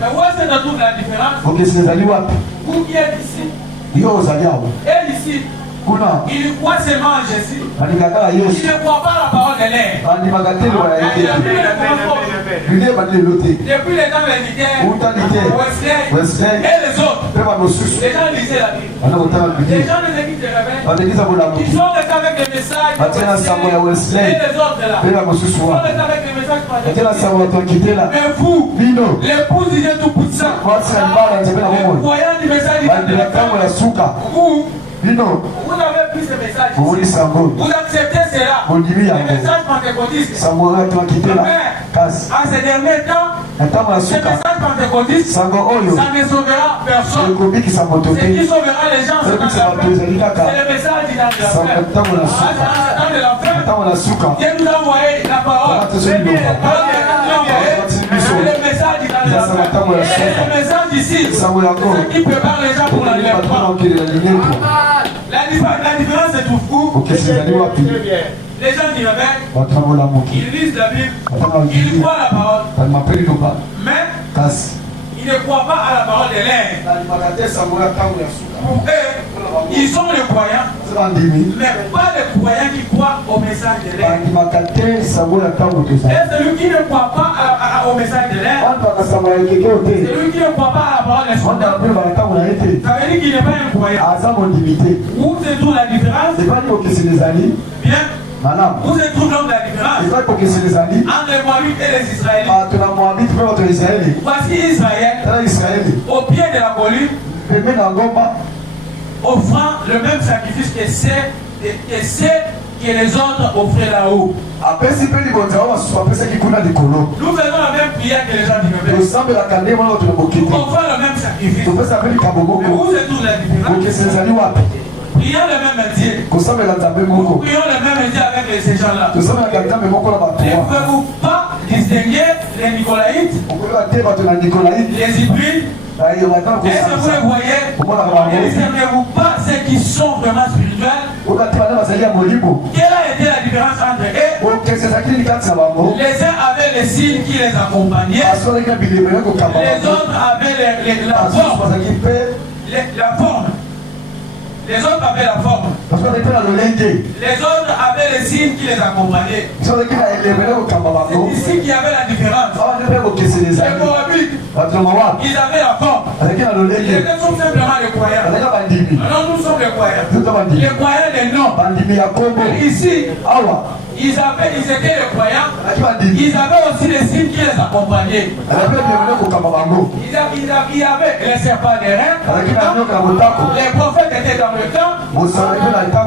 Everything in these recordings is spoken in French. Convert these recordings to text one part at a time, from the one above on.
Mais où est-ce que tu trouves la différence? Okesezali wapi? Vous qui êtes ici. Yo ozali awa. Et ici. Kuna. Il croit seulement en Jésus. Bandikaka Il Yesu. ne croit pas la parole de l'air. Bandimaka te lo ya yeke. Bide bandile lote. Depuis les temps de Luther, Wesley, et les autres. Peba mosusu. Les gens lisaient la Bible. Bana kotala Les Bible. gens des églises de réveil. Bandekisa bolamuki. Ils sont restés avec des messages. Batela sango ya Wesley. Et les autres là. Peba mosusu Ils sont wa. restés avec des messages. Batela sango ya tokitela. Mais vous, Bino. l'épouse il est tout puissant. Mwasi mbala nzebela Les bomoi. croyants du message Bandila tango ya suka. Bino. Vous avez pris ce message. Boli sango. Vous acceptez cela. Bondimi Le yango. message pentecôtiste. Sango ya tokitela. Kasi. À ces derniers temps, Ntango ya ce suka. message pentecôtiste, Sango oyo. ça ne sauvera personne. Ekobikisa moto Ce qui te. sauvera les gens, c'est le message du temps de la fin. Ntango na suka. Temps de la fin, Ntango na suka. Dieu nous a envoyé la parole. C'est le message du temps de la fin. Et le message ici, c'est ce qui prépare les gens pour la lèvre. La différence se trouve où? Les gens qui réveillent, ils lisent la Bible, ils croient la parole, mais ils ne croient pas à la parole de l'air. Pour eux, ils sont les croyants, mais pas les croyants qui croient au message de l'air. Et celui qui ne croit pas au message de l'air, celui qui ne croit pas à la parole des soldats, ça veut dire qu'il n'est pas un croyant. Où se trouve la différence? Bien. Où se trouve donc la différence entre les Moabites et les Israélites? Voici Israël, au pied de la colline, offrant le même sacrifice que ceux que les autres offraient là-haut. Nous faisons la même prière que les gens du réveil. Nous offrons le même sacrifice. Mais où se trouve la différence? Prions le même Dieu. Prions le même Dieu avec ces gens-là. Ne pouvez-vous pas distinguer les Nicolaïtes, les hybrides? Est-ce que vous les voyez? Ne distinguez-vous pas ceux qui sont vraiment spirituels? Quelle a été la différence entre eux? Les uns avaient les signes qui les accompagnaient. Les autres avaient la forme. La forme. Les autres avaient la forme. Les autres avaient les signes qui les accompagnaient. C'est ici qu'il y avait la différence. Les Moabites, ils avaient la forme. Les autres sont simplement les croyants. Alors nous sommes les croyants. Les croyants des noms. Ici, ils étaient les croyants. Ils avaient aussi les signes qui les accompagnaient. Il y avait les serpents des reins. Les prophètes étaient dans le camp.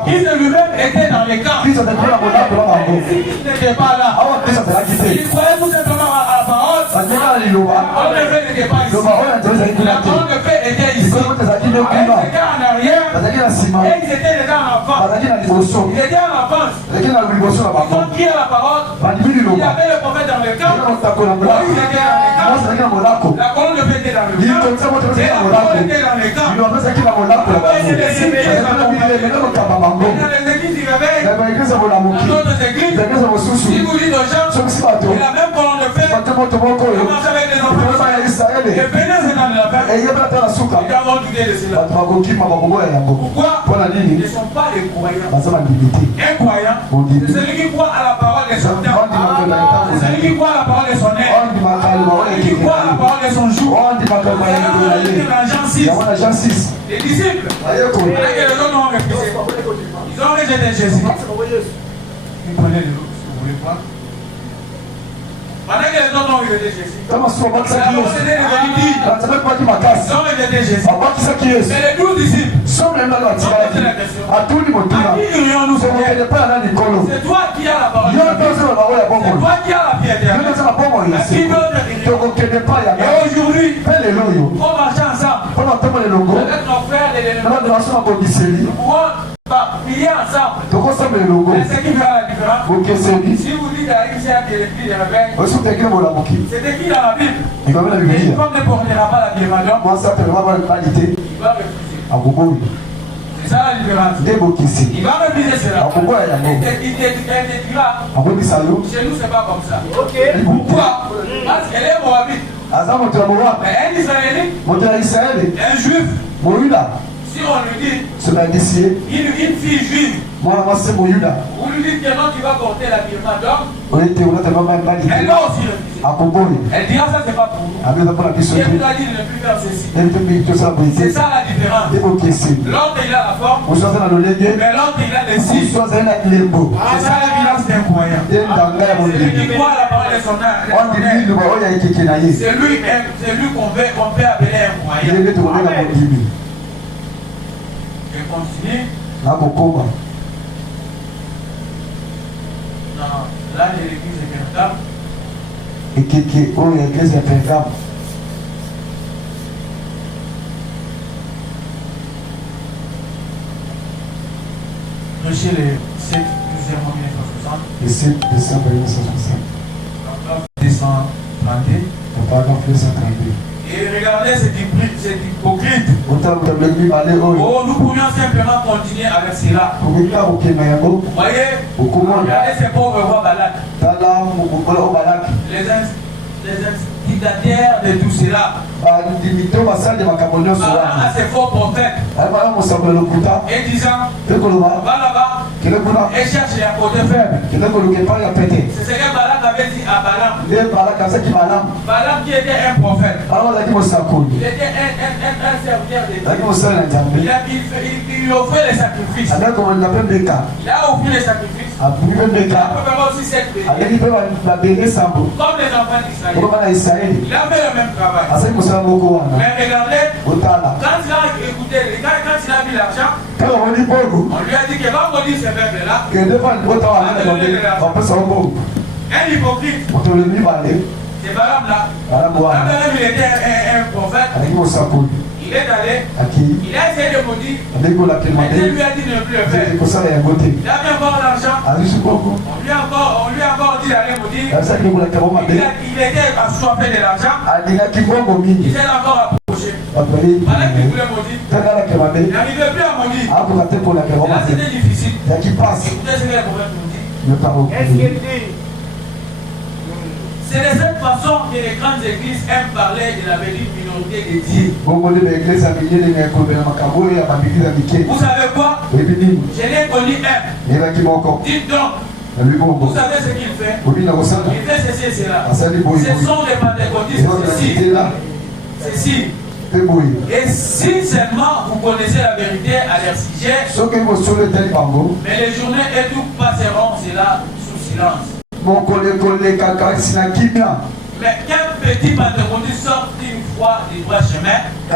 Ils eux-mêmes étaient dans les camps. Ils n'étaient pas là. Ils croyaient tout simplement à la parole. On ne fait pas ici. La parole de fait était ici. Ils étaient en arrière. Et ils étaient déjà en avance. Ils étaient en avance. Ils ont crié la parole. Il y avait le prophète dans le camp. Ils étaient dans le camp. La colonne de feu était dans le camp. Et la parole était dans le camp. Après, c'est des signes qui les accompagnaient. Dans les églises du réveil, dans d'autres églises, si vous dites aux gens, il a même colonne de feu. Commence avec les enfants. Et venez, c'est dans la paix. Ils doivent douter de cela. Pourquoi? Ils ne sont pas les croyants. Un croyant, c'est celui qui croit à la parole de son temps. C'est celui qui croit à la parole de son aide. Celui qui croit à la parole de son jour. Dans Jean 6, les disciples, les autres ont refusé. Ils ont rejeté Jésus. Vous prenez de l'eau, si vous voulez pas. Pendant que les autres ont rejeté Jésus, ils ont rejeté Jésus. Mais les 12 disciples, c'est toi qui as la parole. C'est toi qui as la vie éternelle. À qui d'autre? Et aujourd'hui, on marche ensemble avec nos frères et nos nous pouvons prier ensemble. Mais ce qui fera la différence, si vous dites à Isaac et l'esprit de réveil, c'est écrit dans la Bible. Et comme ne portera pas la bienveillance, il va refuser. C'est ça la différence. Il va refuser cela. Il te dira, chez nous c'est pas comme ça. Pourquoi? Parce qu'elle est Moabite. un Israélite, un juif, si on lui dit une fille juive, vous lui dites que non, tu vas porter l'habillement d'homme, elle va aussi le dire. Elle dira ça, c'est pas pour nous. Dieu nous a dit de ne plus faire ceci. C'est ça la différence. L'autre il a la forme, mais l'autre il a les signes. C'est ça l'évidence d'un croyant. Celui qui croit à la parole de son âme, c'est lui qu'on peut appeler un croyant. Je continue. Là, l'église est Pergame. Et qui oh, l'église est Pergame. Prêchez le 7 décembre 1960. Le 7 décembre 1960. Paragraphe 232. Le paragraphe 232. Et regardez cet hypocrite. Oh, nous pourrions simplement continuer avec cela. Vous voyez, regardez ces pauvres rois Balak. Les instigateurs de tout cela. À ces faux prophètes. Et disant, va là-bas et cherche les côtés faibles. C'est ce que Balak avait dit à Balaam. Balaam qui était un prophète. Il était un serviteur de Dieu. Il offrait les sacrifices. Il a offert les sacrifices. Il peut aussi cette bénédiction. Comme les enfants d'Israël. Il a fait le même travail. Mais regardez, quand il a écouté, quand il a mis l'argent, on lui a dit que va maudire ces meubles-là. Un hypocrite. C'est Balaam là. Balaam il était un prophète. Il est allé, il a essayé de maudire, mais Dieu lui a dit de ne plus le faire. Il a bien encore l'argent, on lui a encore dit d'aller maudire. Il était assoiffé de l'argent, il s'est encore approché. Pendant qu'il voulait maudire, il n'arrivait plus à maudire. Et là c'était difficile. Écoutez ce que le prophète nous dit. C'est de cette façon que les grandes églises aiment parler de la bénédiction minorité de Dieu. Vous savez quoi? Je l'ai connu un. Dites donc. Vous savez ce qu'il fait? Il fait ceci et cela. Ce sont les pentecôtistes ceci. Et si seulement vous connaissez la vérité à leur sujet, mais les journées et tout passeront cela sous silence. Mais quel petit pentecôtiste sort une fois du droit chemin? Et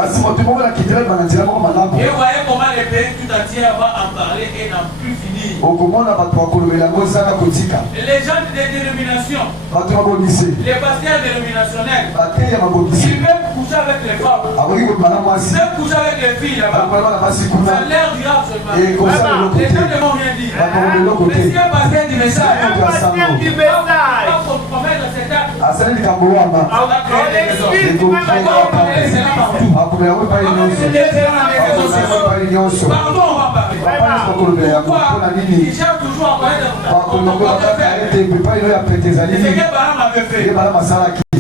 voyez comment les pays tout entier vont en parler et n'en plus finir. Les gens des dénominations, les pasteurs dénominationnels, ils veulent coucher avec les femmes, ils veulent coucher avec les filles là-bas. Ça l'air du absolument. Les gens ne vont rien dire. Mais si un pasteur du message, va compromettre cet acte, pardon, on va parler. Pourquoi il cherche toujours à parler de ce que Balaam avait fait.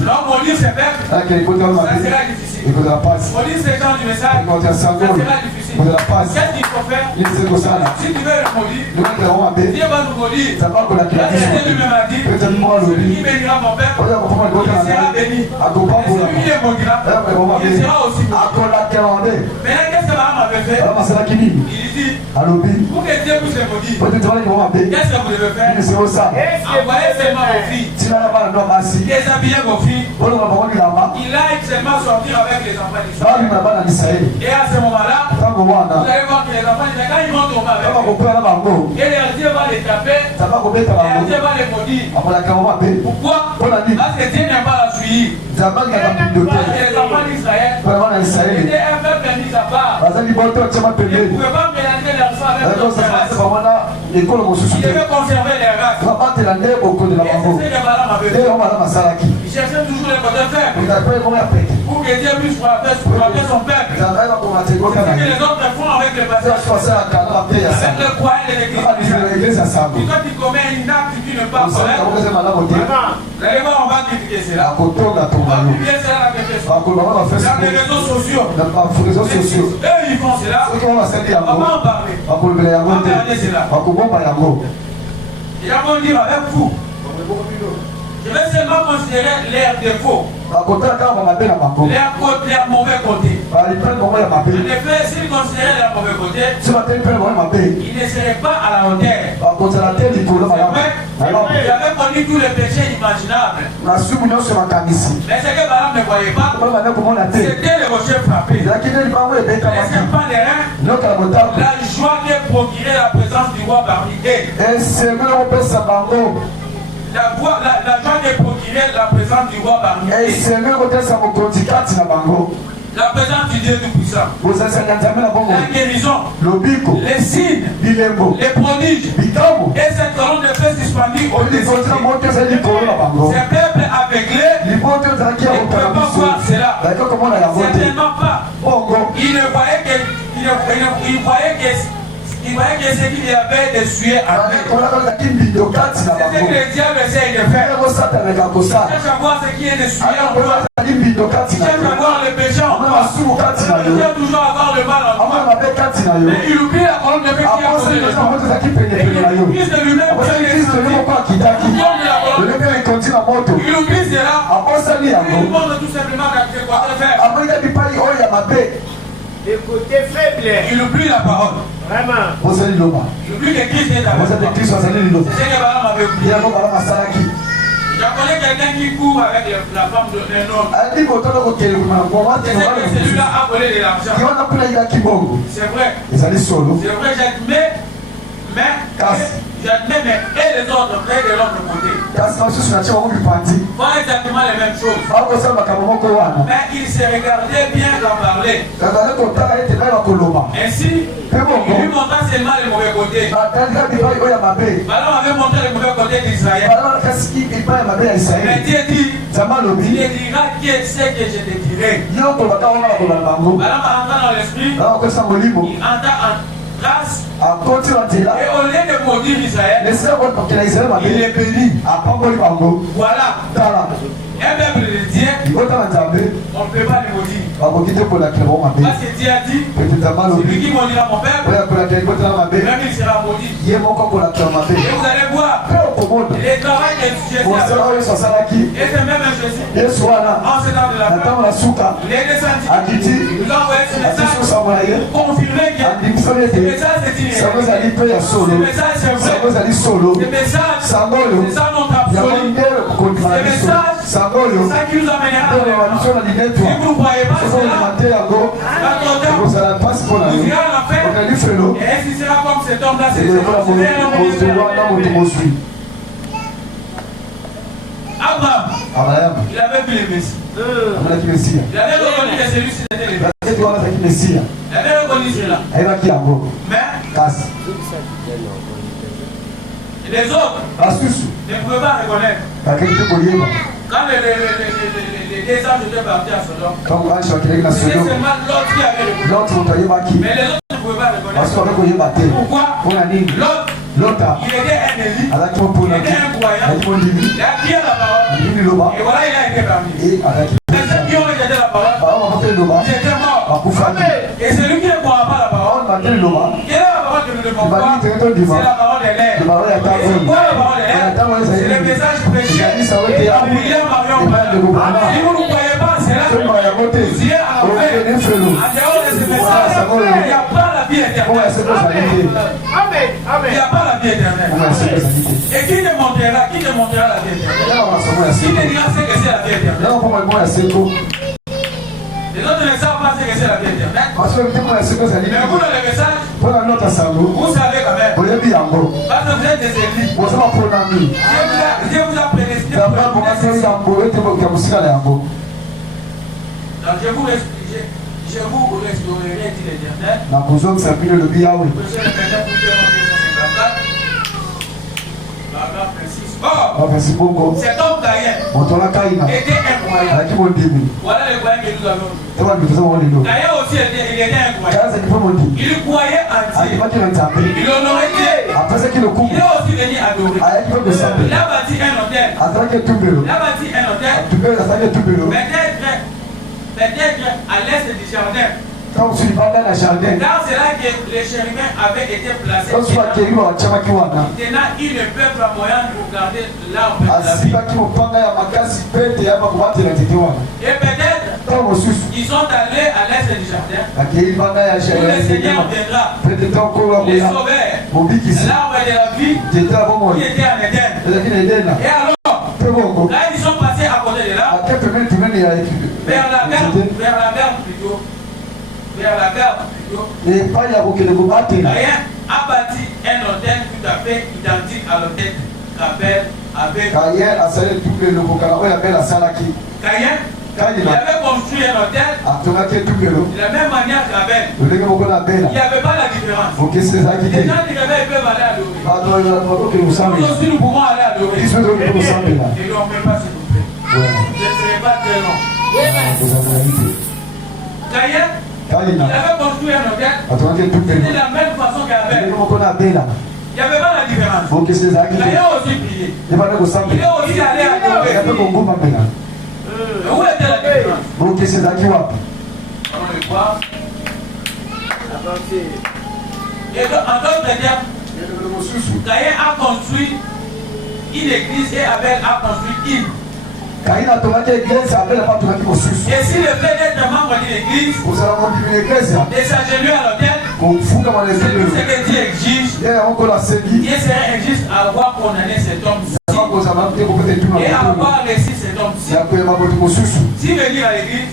Donc, on dit ses pères, ça sera difficile. On dit ces gens du message, ça sera difficile. Qu'est-ce qu'il faut faire? Si tu veux le maudire, Dieu va nous maudire. La vérité lui-même a dit, celui qui bénira mon père, il sera béni. Et celui qui le maudira, il sera aussi maudit. Maintenant, qu'est-ce que Balaam avait fait? Il dit, pour que Dieu puisse le maudire, qu'est-ce que vous devez faire? Envoyez seulement vos filles, déshabillez vos filles. Il a seulement sortir avec les enfants d'Israël. Et à ce moment-là, vous allez voir que les enfants d'Israël, quand ils vont tomber avec eux, et leur Dieu va les taper, et leur Dieu va les maudire. Pourquoi? Parce que Dieu n'a pas la suivi. Parce que les enfants d'Israël étaient un peuple mis à part. Ils ne pouvaient pas mélanger leur sang avec d'autres races. Ils devaient conserver les races. Et c'est ce que Balaam avait fait. Il cherchait toujours les côtés faibles pour que Dieu puisse frapper son peuple. les autres font avec le passage. Avec le croix et l'église. Et quand tu commets une acte qui ne pas correct, vous allez voir, on va critiquer cela. On va publier cela dans les réseaux sociaux. Eux, ils font cela. On va en parler. On va regarder cela. Et là, on dit avec vous. Je vais seulement considérer leurs défauts. Leur mauvais côté. En effet, s'ils considéraient leur mauvais côté, ils ne seraient pas à la hauteur. J'avais connu tous les péchés imaginables. Mais ce que Balaam ne voyait pas, c'était les rochers frappés. Les serpents des reins, la joie qui procurait la présence du roi parmi eux. La joie qui procurait la présence du roi parmi eux. La présence du Dieu Tout-Puissant. La guérison. Les signes. Les prodiges. Et cette colonne de feu suspendue au-dessus. Ces peuples aveuglés ne peuvent pas voir cela. Certainement pas. Ils voyaient que ce qu'il y avait de suer à eux. C'est ce que le diable essaye de faire. Il cherche à voir ce qui est de suer en toi. Il cherche à voir le péché en toi. Il cherche toujours à avoir le mal en toi. Mais il oublie la colonne de feu qui a posé le sang. Et il oublie de lui-même qui est il oublie cela. Il lui montre tout simplement ce qu'on doit faire. Le côté faible. Il oublie la parole. Vraiment. Il oublie que Christ est avec toi. C'est ce que Balaam avait oublié. Je connais quelqu'un qui court avec la femme d'un homme. C'est que celui-là a volé de l'argent. C'est vrai. C'est vrai, j'admets. J'admets, mais et les autres, près de l'autre côté. Pas exactement les mêmes choses. Mais ils se regardaient bien d'en parler. Ainsi, il lui montra seulement le mauvais côté. Balaam avait montré le mauvais côté d'Israël. Mais Dieu dit, tu ne diras qui est ce que je te dirai. Balaam entra dans l'esprit, il entra en grâce. Et au lieu de maudire Israël, il est béni. Voilà. Un peuple de Dieu, on ne peut pas le maudire. Parce que Dieu a dit, celui qui maudira mon peuple, même il sera maudit. Et vous allez voir, les travail que Jésus a fait, et c'est même un Jésus, en ce temps de la fin, il est descendu, il a envoyé ce message pour confirmer que ce message c'est inné. Ce message c'est vrai. Ce message, c'est ça notre absolu. Ce message, c'est ça qui nous amènera à la si vous ne croyez pas cela, vous ira en enfer. Et ainsi sera comme cet homme-là, c'est Abraham, il avait vu le Messie. Il avait reconnu que celui-ci était le Messie. Il avait reconnu cela. Mais les autres ne pouvaient pas reconnaître. Quand les deux anges étaient partis à Sodome, c'était seulement l'autre qui avait reconnu. Mais les autres ne pouvaient pas reconnaître. Pourquoi? L'autre, il était un élite, il était un croyant, il a crié la parole, et voilà, il a été parmi eux. Mais ceux qui ont rejeté la parole, ils étaient morts. Et celui qui ne croit pas la parole, quelle est la parole que nous ne devons pas? C'est la parole de l'air. Et c'est quoi la parole de l'air? C'est le message prêché par William Marion. Si vous ne croyez pas, c'est là que vous irez à la paix. En dehors de ce message, il n'y a pas la vie éternelle. Amen. Il n'y a pas la vie éternelle. Et qui te montrera la vie éternelle? Qui te dira ce que c'est la vie éternelle? Les autres ne savent pas ce que c'est la vie éternelle. Mais vous, dans le message, vous savez quand même. Parce que vous êtes des élites. Dieu vous a prédestiné pour donc je vous restaurerai, dit l'Éternel. Paragraphe 26. Cet homme Caïn était incroyable. Voilà le croyant que nous avons. Caïn aussi il était incroyable. Il croyait en Dieu. Il honorait Dieu. Il est aussi venu adorer. Il a bâti un hôtel. Peut-être à l'est du jardin. Car c'est là que les chérubins avaient été placés. Maintenant, il ne peut pas moyen de garder l'arbre de la vie. Et peut-être ils sont allés à l'est du jardin. Où le Seigneur viendra les sauver. L'arbre de la vie qui était en Éden. Et alors, là ils sont passés à côté de là. Vers la mer plutôt. Vers la gare plutôt. Caïn a bâti un hôtel tout à fait identique à l'hôtel qu'Abel avait. Caïn il avait construit un hôtel de la même manière qu'Abel. Il n'y avait pas la différence. Les gens qui rêvaient peuvent aller adorer. Nous aussi nous pouvons aller adorer. Et nous on ne peut pas s'il vous plaît. Je ne serai pas très long. Caïn il avait construit un hôtel. C'était de la même façon qu'Abel. Il n'y avait pas la différence. Caïn a aussi prié. Il est aussi allé adorer. Où était la différence? On le voit. Et en d'autres termes, Caïn a construit une église et Abel a construit une. Et si le fait d'être membre d'une église, de s'agenouiller à l'autel, c'est tout ce que Dieu exige. Dieu serait injuste à avoir condamné cet homme-ci et à avoir laissé cet homme-ci. Si venir à l'église,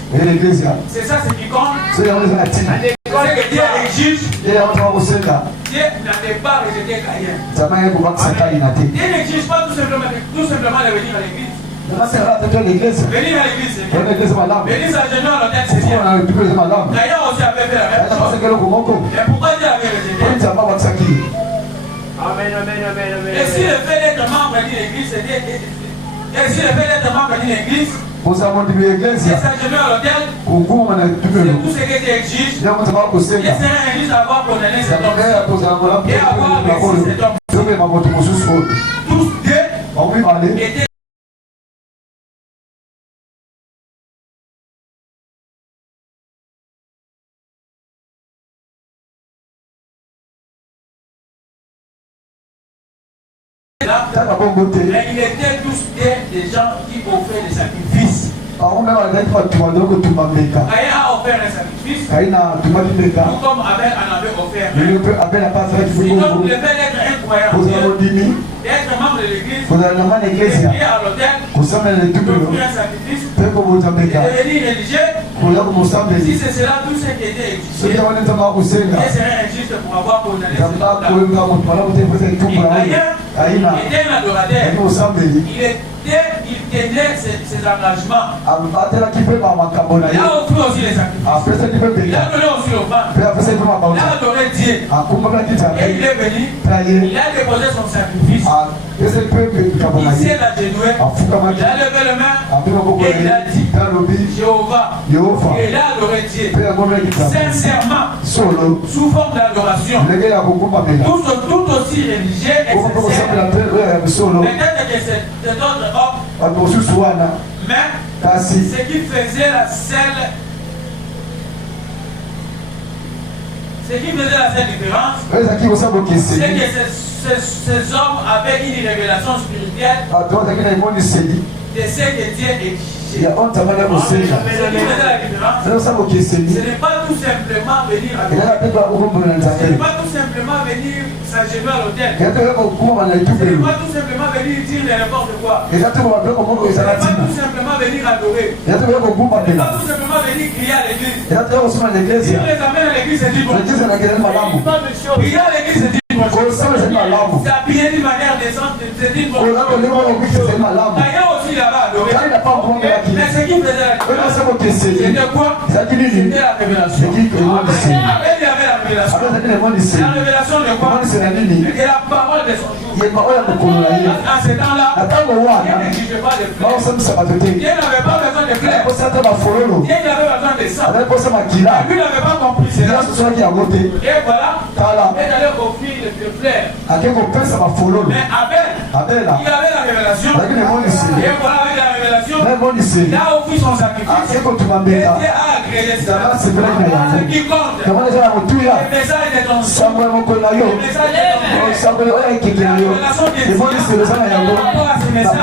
c'est ça ce qui compte. C'est que Dieu exige. Dieu n'avait pas rejeté Caïn. Dieu n'exige pas tout simplement de venir à l'église. Venir à l'église, c'est bien. Venir s'agenouiller à l'hôtel, c'est bien. Caïn aussi avait fait la même chose. Et pourquoi Dieu avait rejeté? Amen. Et si le fait d'être membre d'une église, c'est s'agenouiller à l'hôtel, c'est tout ce que Dieu exige. Dieu serait injuste d'avoir condamné cet homme et avoir laissé cet homme. Tous deux étaient mais il était tous des gens qui offraient des sacrifices. Caïn a offert un sacrifice, tout comme Abel en avait offert. Sinon, le fait d'être incroyant, d'être membre de l'église, d'être à l'hôtel, d'offrir un sacrifice, de devenir religieux, si c'est cela, tout ce qui était exigé, Dieu serait injuste pour avoir condamné cet homme-là. Et Caïn était un adorateur. Il tenait ses engagements. Il a offert aussi les sacrifices. Il a donné aussi l'offrande. Il a adoré Dieu. Et il est venu. Il a déposé son sacrifice. Il s'est agenouillé. Il a levé les mains. Et il a dit Jéhovah. Et il a adoré Dieu. Sincèrement. Sous forme d'adoration. Tout aussi religieux et sincère. Peut-être que cet autre homme. Mais ce qui faisait la seule différence, c'est que ces hommes avaient une révélation spirituelle de ce que Dieu exigeait. Ce qui faisait la différence, ce n'est pas tout simplement venir à l'hôtel. Ce n'est pas tout simplement venir s'agenouiller à l'hôtel. Ce n'est pas tout simplement venir dire n'importe quoi. Ce n'est pas tout simplement venir adorer. Ce n'est pas tout simplement venir crier à l'église. Si on les amène à l'église, c'est du bon. Crier à l'église, c'est du bon. S'habiller d'une manière décente, c'est du bon. D'ailleurs aussi là-bas adoré. Mais ce qui faisait la différence, c'était quoi? C'était la révélation. Abel avait la révélation. La révélation de quoi? Et la parole de son jour. À ce temps-là, Dieu n'exigeait pas de fleurs. Dieu n'avait pas besoin de fleurs. Dieu n'avait besoin de sang. Lui n'avait pas compris cela. Et voilà, il allait offrir les fleurs. Mais Abel, il avait la révélation. Et voilà, avec la révélation, il a offert son sacrifice. Et Dieu a agréé cela. Ce qui compte, le message de ton sang, le message de ton Dieu, la révélation de Dieu, par rapport à ce message,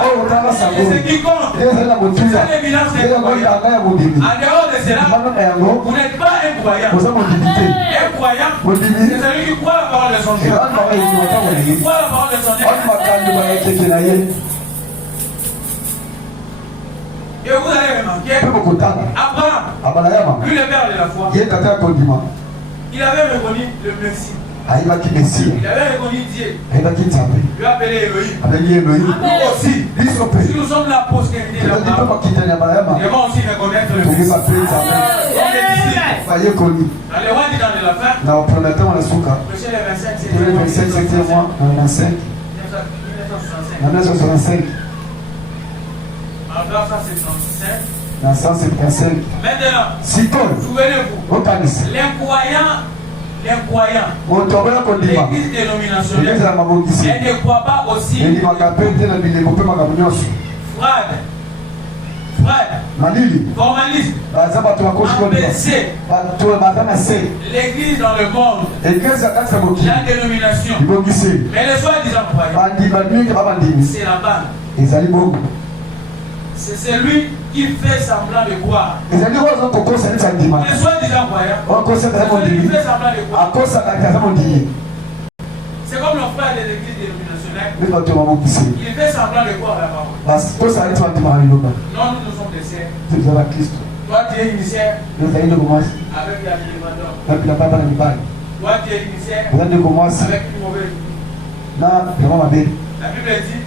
ce qui compte, c'est l'évidence des croyants. En dehors de cela, vous n'êtes pas un croyant. Un croyant, c'est celui qui croit la parole de son Dieu. Qui croit la parole de son Dieu. Et vous allez remarquer, Abraham, lui le père de la foi, il avait reconnu le Messie. Il avait reconnu Dieu. Il lui a appelé Elohim. Nous aussi, si nous sommes la postérité d'Abraham, nous devons aussi reconnaître le Messie. Dans les rois du temps de la fin, verset 25, 1965. En 175. Maintenant, souvenez-vous, l'église dénominationnelle, elle ne croit pas aussi. Formaliste, l'église dans le monde, la dénomination, mais les soi-disant croyants, c'est la bande. C'est celui qui fait semblant de croire. Les soi-disant croyants, c'est celui qui fait semblant de croire. C'est comme le frère de l'église dénominationnelle. Il fait semblant de croire la parole. Non, nous sommes des serfs. Toi, tu es initiaire avec la Bible. Toi, tu es initiaire avec une mauvaise. La Bible dit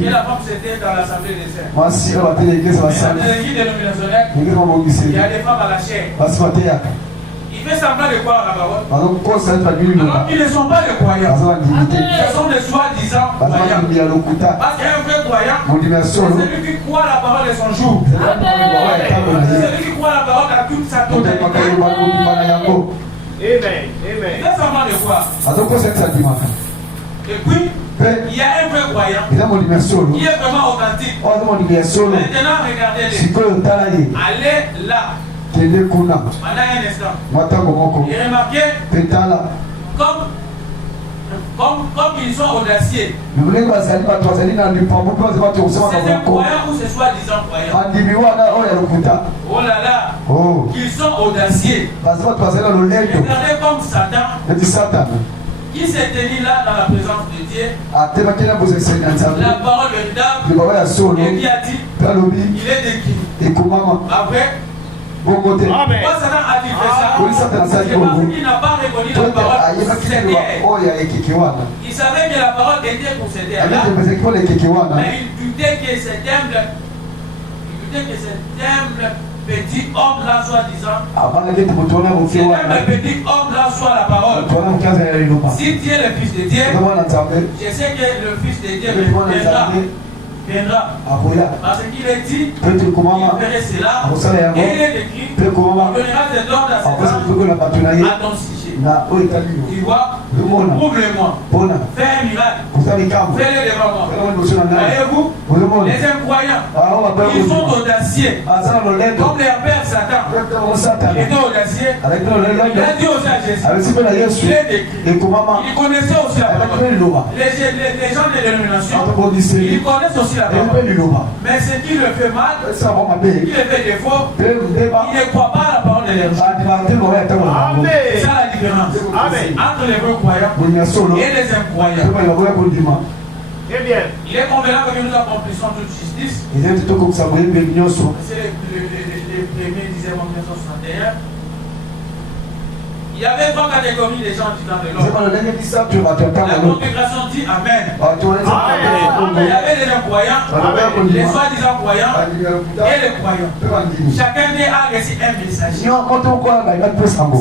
que la femme s'était dans l'assemblée des serfs. Dans l'église dénominationnelle, il y a des femmes à la chair. Il fait semblant de croire la parole. Alors qu'ils ne sont pas des croyants. Ce sont des soi-disant croyants. Parce qu'un vrai croyant, c'est celui qui croit la parole de son jour. C'est celui qui croit la parole à toute sa totalité. Amen. Il fait semblant de croire. Et puis, il y a un vrai croyant qui est vraiment authentique. Maintenant, regardez-les. Allez là. Pendant un instant. Et remarquez, comme ils sont audacieux. C'est un croyant ou c'est soi-disant croyant. Oh là là. Ils sont audacieux. Regardez comme Satan. Qui s'est tenu là dans la présence de Dieu. La parole véritable. Et qui a dit, il est décrit. Après, pourquoi Satan a dit ça? C'est parce qu'il n'a pas reconnu la parole pour s'aider. Il savait que la parole était pour s'aider. Mais il doutait que cet humble petit homme là soit disant. C'est un petit homme là soit la parole. Si Dieu est le fils de Dieu, je sais que le fils de Dieu viendra. Parce qu'il est dit, il ferait cela. Et il est écrit, il donnera des ordres à ses à ton sujet. Tu vois, prouve-le-moi. Fais un miracle. Fais-le devant moi. Voyez-vous, les incroyants, ils sont audacieux. Comme leur père Satan. Il était audacieux. Il a dit aussi à Jésus. Il est décrit. Il connaissait aussi la parole. Les gens de dénomination, ils connaissent aussi la parole. Mais ce qui le fait mal, qui le fait défaut, il ne croit pas à la parole de Dieu. C'est ça la différence. Entre les vrais croyants et les incroyants. Très bien. Il est convenable que nous accomplissons toute justice. C'est les premiers dixièmes en 1961. Il y avait trois catégories de gens du temps de l'homme. La congrégation dit Amen. Il y avait les incroyants, les soi-disant croyants et les croyants. Chacun d'eux a reçu un message.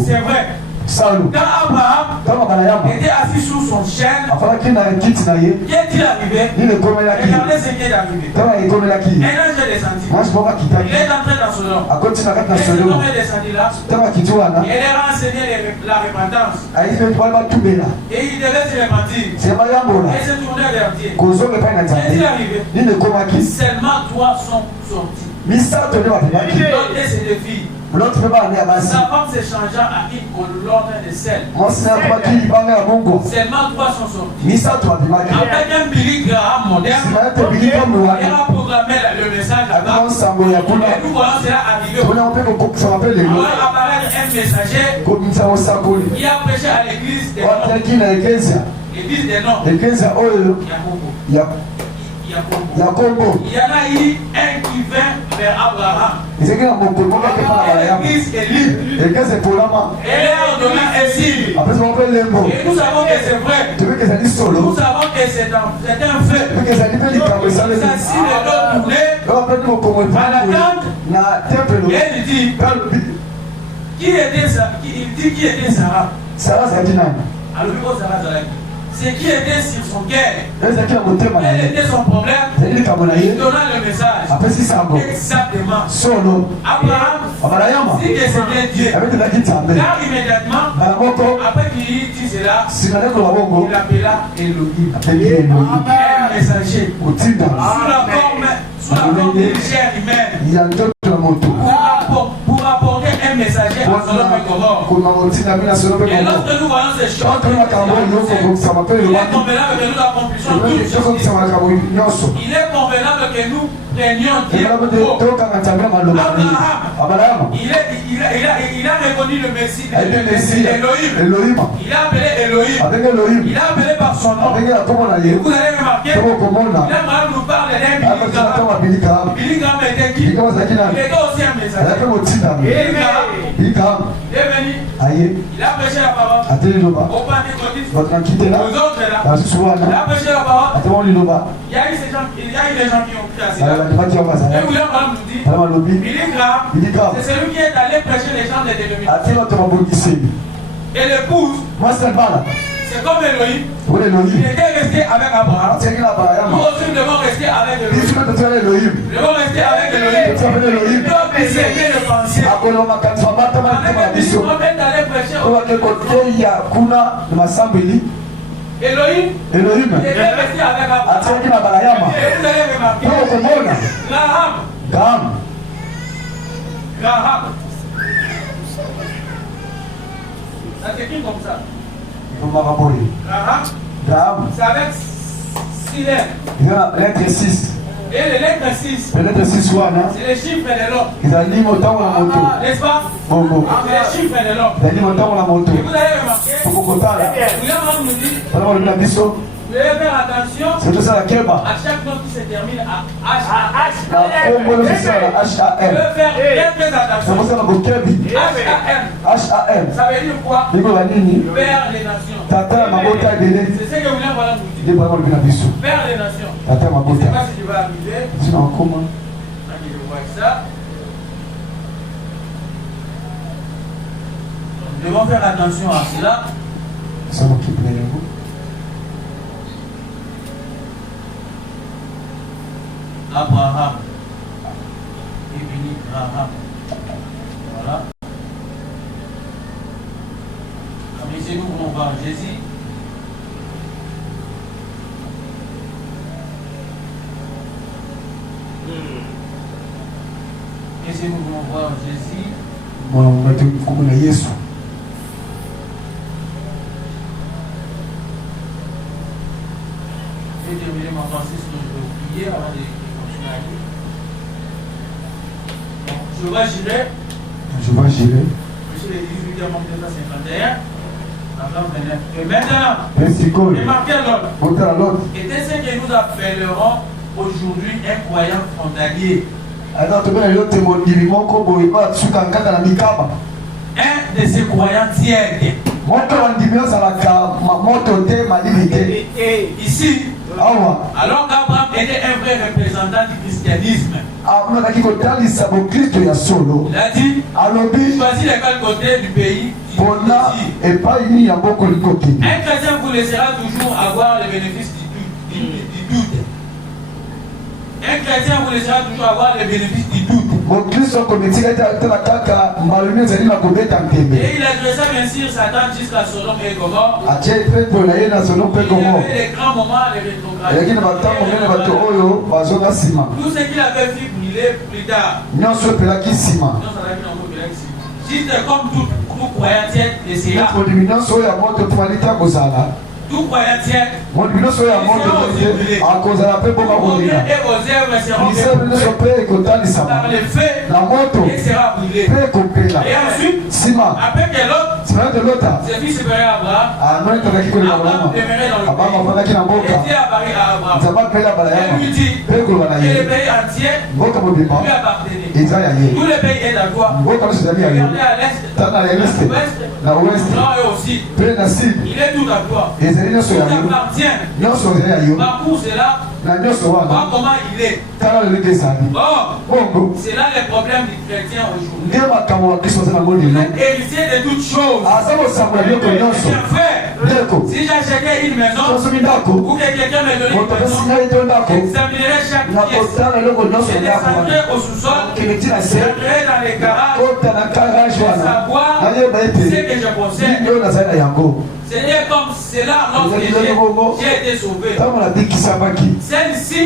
C'est vrai. Quand Abraham était assis sous son chêne, qu'est-il arrivé? Regardez ce qui est arrivé. Un ange est descendu. Il est entré dans son homme. Et cet homme est descendu là. Et il a enseigné la repentance. Et il devait se repentir. Et se tourner vers Dieu. Qu'est-il arrivé? Seulement trois sont sortis. L'autre et ses deux filles. Sa femme se changea à une colonne de sel. Seulement trois sont sortis. Avec un Billy Graham moderne, il a proclamé le message là-bas. Et nous voyons cela arriver. Alors apparaît un messager qui a prêché à l'église des noms. L'église des noms. Yacobo. Il y en a eu un qui vint vers Abraham. L'église est libre. Et leur donna un signe. Et nous savons que c'est vrai. Nous savons que c'est un fait. Ça signe de l'autre tournée. À la tente. Et il dit qui était Sarah? Sarah Zadinane. Alors, Sarah Zadinane. C'est qui était sur son cœur. Quel était son problème? Il donna le message. Exactement. Abraham, si que c'était Dieu. Car immédiatement, après qu'il dit cela, il appela Elohim. Un messager. Sous la forme d'une chair humaine. Pour apporter un messager à Sodome et Gomorrhe. Et lorsque nous voyons ces choses, il est convenable que nous accomplissons toutes les choses. Il est convenable que nous prenions Dieu pour Abraham. Il a reconnu le Messie Elohim. Il a appelé Elohim. Il a appelé par son nom. Vous allez remarquer, il a nous parler d'un Billy Graham. Billy Graham était qui? Il était aussi un messager. Billy Graham est venu. Il a prêché la parole. Au Pentecôtiste. Aux autres là. Il a prêché la parole. Il y a eu des gens qui ont pris à cela. Et William Branham nous dit, Billy Graham, c'est celui qui est allé prêcher les gens des dénominations. Et l'épouse, c'est comme Elohim. Il était resté avec Abraham. Nous aussi nous devons rester avec Elohim. Nous devons rester avec Elohim. Nous devons essayer de penser. On est allé prêcher Elohim était resté avec Abraham. Et vous allez remarquer, Graham. Ça s'écrit comme ça. Graham, c'est avec 6 lettres. 6. Et les lettres 6, c'est les chiffres de l'autre. N'est-ce pas? C'est les chiffres de l'autre. Et vous allez remarquer, William nous dit, vous devez faire attention à chaque nom qui se termine à H-A-M. Vous devez faire très attention. H-A-M. Ça veut dire quoi? Père des nations. C'est ce que William nous dit. Père des nations. Je ne sais pas si je vais arriver. Je vois ça. Nous devons faire attention à cela. Abraham et Billy Graham. Voilà. Mais si nous voulons voir Jésus, et si nous voulons voir Jésus, je vais terminer ma pensée sur le prier avant de Je vais gérer. Monsieur les 18 manque 251. Et maintenant, remarquez l'autre. Et c'est ce que nous appellerons aujourd'hui un croyant frontalier. Un de ces croyants tièdes. Ici, Alors qu'Abraham était un vrai représentant du christianisme. Il a dit, choisis de quel côté du pays. Un chrétien vous laissera toujours avoir le bénéfice du doute. Un chrétien vous laissera toujours avoir le bénéfice du doute. Et il adressa bien sûr Satan jusqu'à Sodome et Gomorrhe. Il y avait des grands moments de rétrogradation. Tout ce qu'il avait vu brûler plus tard. Juste comme tout croyant essayera. Tout croyant par les feux, il sera brûlé. Et ensuite, après que l'autre s'est vu séparer Abraham, Abraham demeurait dans le pays. Et Dieu apparut à Abraham. Et lui dit que le pays entier lui appartenait. Tout le pays est à toi. Regardez à l'est, à l'ouest, au nord et au sud. Il est tout à toi. Tout appartient. Parcours cela. Voir comment il est. Or, c'est là le problème du chrétien aujourd'hui. Vous êtes héritier de toutes choses. Frère, si j'achetais une maison, ou que quelqu'un me donnait une maison, j'examinerais chaque pièce. Je descendrais au sous-sol, j'entrerais dans les garages, pour savoir ce que je possède. C'est comme cela lorsque j'ai été sauvé. Celles-ci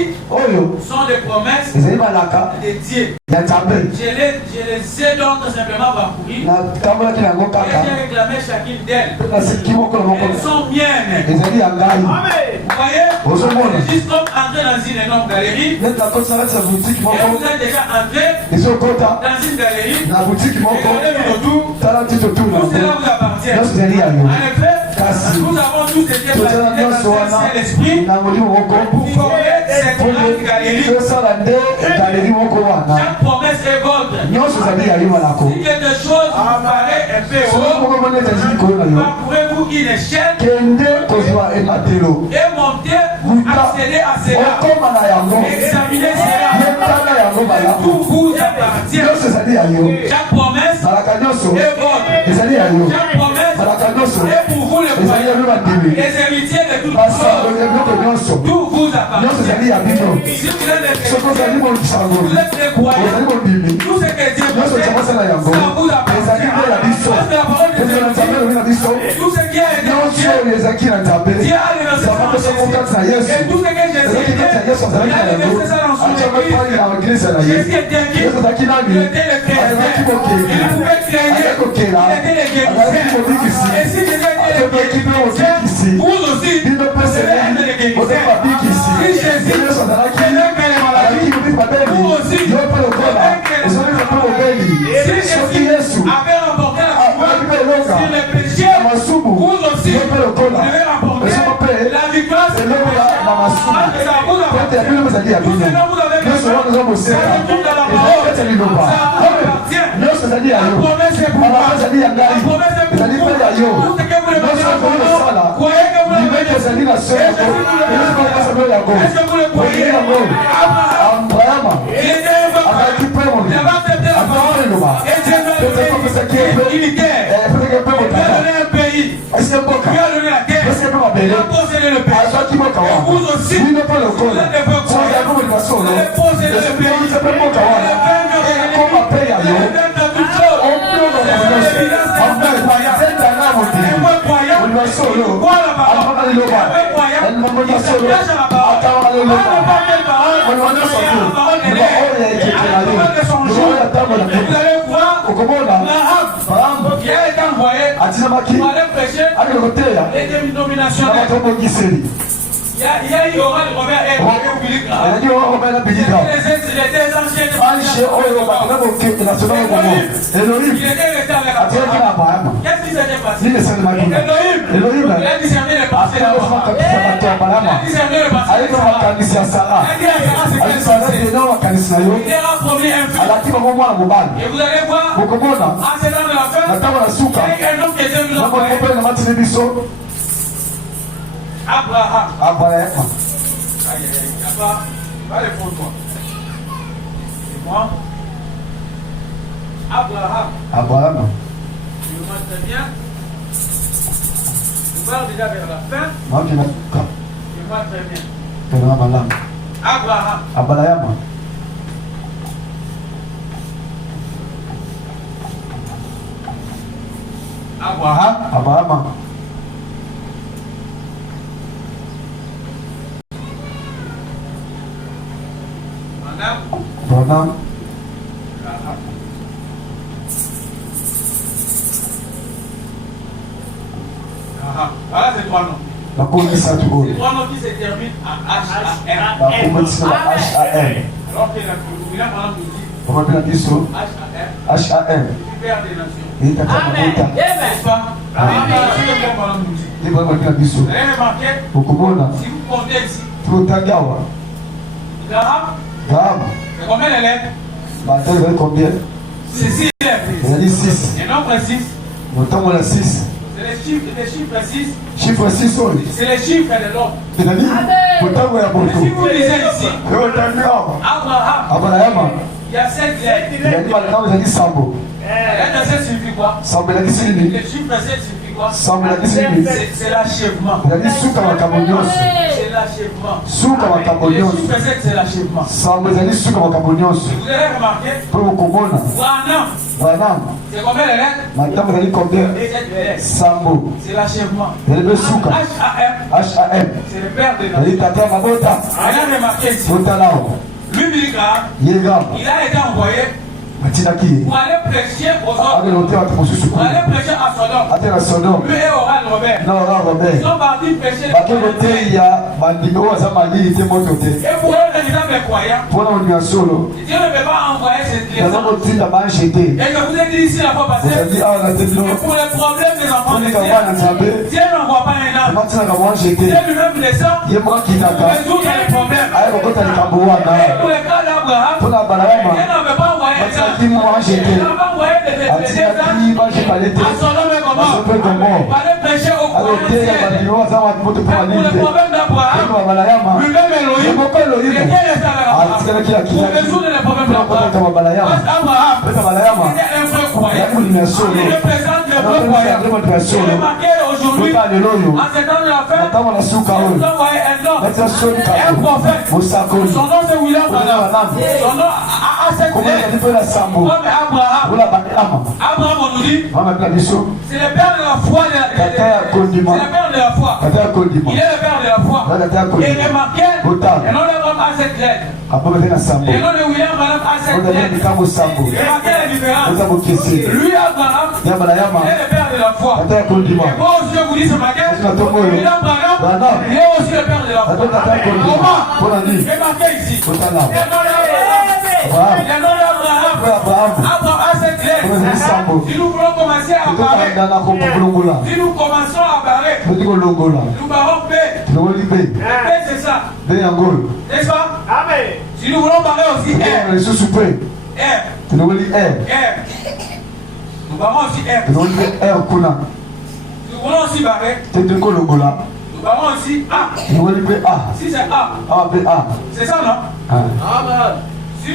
sont des promesses de Dieu. Je les ai donc simplement parcourues. Et j'ai réclamé chacune d'elles. Elles sont miennes. Vous voyez? C'est juste comme entrer dans une énorme galerie. Et vous êtes déjà entré dans une galerie. Regardez autour. Tout cela vous appartient. En effet, nous avons tous été baptisés dans le Saint-Esprit pour former cette grande galerie. Chaque promesse est votre. Si quelque chose vous paraît un peu haut, parcourez-vous une échelle et montez pour accéder à cela. Examinez cela. Tout vous appartient. Chaque promesse est votre. Chaque promesse est pour vous le croyant. Les héritiers de toutes choses. Tout vous appartient. Si vous êtes des croyants, tout ce que Dieu possède, ça vous appartient. Parce que la parole de Dieu dit, tout ce qui a été Dieu a le recevoir. Et tout ce que Jésus dit, il a laissé ça dans son église. Jésus était qui? Il était le chrétien. Il pouvait créer. Il était le guérisseur. Et si Jésus était le guérisseur, vous aussi, vous devez être le guérisseur. Si Jésus est le maladie, vous aussi, vous devez si Jésus avait remporté la victoire sur les péchés, vous aussi, vous devez remporter la victoire sur les péchés. Parce que ça vous appartient. Tout ce dont vous avez besoin, ça se trouve dans la parole. Ça vous appartient. La promesse est pour moi. La promesse est pour vous. Tout ce que vous devez faire, croyez que vous le voyez. Est-ce que vous le croyez? Abraham, il était un homme. Il avait accepté la parole. Et Dieu lui a donné l'unitaire. Il lui a donné un pays. Il lui a donné la terre. Il a possédé le pays. Et vous aussi, vous êtes des vrais croyants. Vous allez posséder le pays. Vous allez vaincre dans toutes choses. Il y a eu Oral Robert et Philippe Graham. Les anciens il était resté avec Abraham. Qu'est-ce qui s'était passé? Elohim, il a discerné le passé d'Abraham. Il a discerné le passé d'Abraham. Il a promis un fils. Et vous allez voir, en ces temps de la fin, il y a un homme qui était venu Abraham. Va les toi. Et moi, Abraham. Tu me vois très bien. Tu parles déjà vers la fin. Tu me vois très bien. Abraham. Abraham. Bonhomme. Voilà, c'est trois noms. La police a tout. C'est trois noms qui se terminent à H-A-M. La police a H-A-M. Alors que la Couvina, pendant que on va bien dire ça. H-A-M. Père des nations. Il est à Amen. N'est-ce pas? Amen. Il va bien dire ça. Vous avez remarqué? Si vous comptez ici, Graham, c'est combien de lettres? Il va combien? C'est 6 lettres. Il a dit 6. Et non précis. Longtemps on a 6. C'est les chiffres 6. Chiffre 6, oui. C'est les chiffres de l'homme. Il a dit, pourtant on a beaucoup. Si vous lisez ici, Abraham, il y a 7 lettres. il a dit, maintenant vous avez dit Sambo. La lettre 7 signifie quoi? Sambo, il a dit Sylvie. Le chiffre 7 signifie quoi? Sambo, il a dit Sylvie. C'est l'achèvement. Il a dit Souka Wakabonios. C'est l'achèvement. Souka Le Wakabonios. chiffre 7 c'est l'achèvement. Sambo, il a dit Souka Wakabonios. Vous avez remarqué? Pour vous comprendre. Voilà. C'est combien de lettres? Maintenant vous avez dit combien? Sambo. C'est l'achèvement. Il a dit Souka. H-A-M. H-A-M. C'est le père de Il a dit nations. Tata Mabota. Rien remarqué ici. Bota là. Lui, Billy Graham, Il est grave. il a été envoyé Matina qui est? pour aller prêcher aux Avec autres. l'auteur de Moussou. Pour aller prêcher à Sodome. Attends la Sodome. Lui et Oral Robert. Non, là, Ils Robert. sont partis prêcher. Parce que côté, il y a ma numéro à Zamali, il était mon côté. Et pour eux, les gens des croyants, Pour la nuit solo. Dieu ne peut pas envoyer cette Il y a un liaison. autre type d'abord acheté. Et je vous ai dit ici la fois Vous passée, avez dit, ah, on a dit non. que pour les problèmes des enfants On de est Dieu, capable d'attraper. Dieu n'envoie pas un âme. Maintenant, on a acheté. Dieu lui-même descend Il y a moi qui pour t'attends. résoudre les problèmes. Ah, il faut que tu aies Et pour le cas d'Abraham, Pour la Dieu balama. ne veut pas envoyer un âme. Qui moi Dieu acheté. n'a pas envoyé des âmes Qui moi j'ai parlé de. à Sodome et Gomorrhe. Pour aller prêcher aux Alors, il y a croyants. ma numéro à Zamali pour te Et pour parler. le problème d'Abraham, lui-même Elohim, C'est pourquoi Elohim. quelqu'un est avec Ah, Abraham. c'est qui a qui Pour a qui. résoudre les problèmes Pour d'Abraham. ta balayama. Parce qu'Abraham Pour ta balayama. était un vrai Il y a croyant. une dimension. Il représente le vrai croyant. Il est marqué aujourd'hui, Pour ta lelo. en ce temps de la fin, Attends, on a souka. il nous a envoyé un homme, Maintenant, son un prophète. Moussakoli. Son nom c'est William Branham. Son nom a cette Comment il a dit lettre. pour la Sambo? Comme Abraham. Pour la balayama. Abraham, on nous dit, On va mettre la mission. c'est le père de la foi. Tata ya C'est condiment. le père de la foi. Tata ya condiment. Il est le père de la foi. Tata ya Et condiment. remarquez, Autant. le nom d'Abraham a cette lettre. Après, on va la Sambo. Le nom de William Branham a On cette va mettre lettre. Kamo Sambo. Remarquez la On différence. va vous questionner. Lui, Abraham, Ya balayama. il est le père de la foi. Tata ya condiment. Et moi aussi, je vous dis ce matin, William Branham, Branham. il est aussi le père de la foi. Tata ya condiment. Comment? Pour la nuit. Remarquez ici. Autant là. Le nom d'Abraham. Abraham. Le nom d'Abraham. Pour Abraham. Abraham a cette Pour la lettre. Sambo. Si nous voulons commencer à Pour parler, ta nana comme pour l'ongola. si nous commençons à parler, Pour dire l'ongola. nous parlons paix. Tu veux dire Paix, c'est ça. ben angol. N'est-ce pas? Si nous voulons parler aussi Tu air, veux sous souper. air, Tu veux dire air. air. Nous parlons aussi air. Tu veux dire air kuna. Nous voulons aussi parler. Tu veux dire l'ongola. Nous parlons aussi A. Tu veux dire A. Si c'est A, A B A. c'est ça, non? Ah. Si,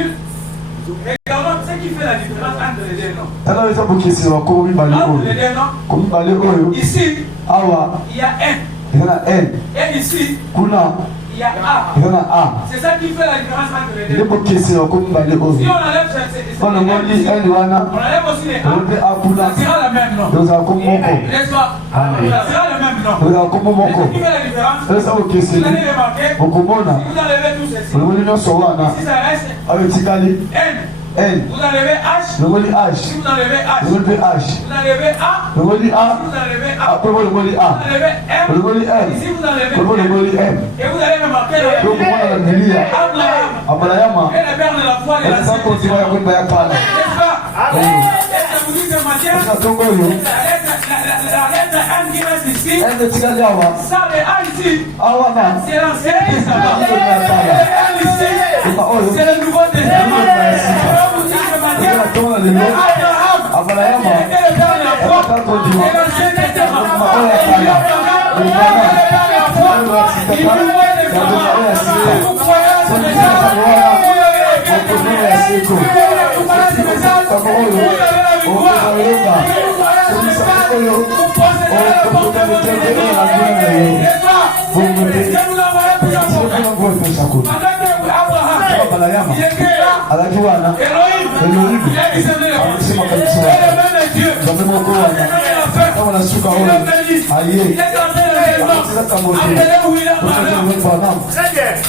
regardons ce qui fait la différence entre les deux noms. Tana weza bukisira ko bibali Entre oyo. les deux noms, Ko bibali oyo. ici, Awa. il y a N. Yana N. Et ici, Kuna. il y a A. Yana A. C'est ça qui fait la différence entre les Ile deux. bukisira ko bibali Si oyo. on enlève ce On a dit N wana. on enlève aussi les A, On dit A kuna. ça sera le même nom. Yoza ko moko. N'est-ce pas? Amen. Ça sera le même nom. Yoza ko Mais moko. ce qui fait la différence, Esa vous bukisira. allez remarquer, Okumona. si vous enlevez tout ceci, Olumuli nyonso wana. si ça reste Ayo tikali. N, N. vous enlevez H, Lomoli si H. vous enlevez H, Lomoli H. vous enlevez A, Lomoli si A. vous enlevez A, Après lomoli vous A. enlevez M, Lomoli M. ici vous enlevez Lomoli M. M. Et vous allez remarquer Donc le mwana na Milia. Abraham Abrahama. est le père de la foi de la Esa ko tiwa ya sainteté. kwenda ya kala. N'est-ce pas? Je vous dis ce matin, Esa tongo yo. la lettre N qui reste ici, Ende tikali awa. ça le A ici, Awa na. c'est l'ancien Testament. Et N ici, c'est le Nouveau Testament. Je vous dis ce matin, Esa tongo na lelo. Abraham Abrahama. était le père de la foi et l'ancien Testament.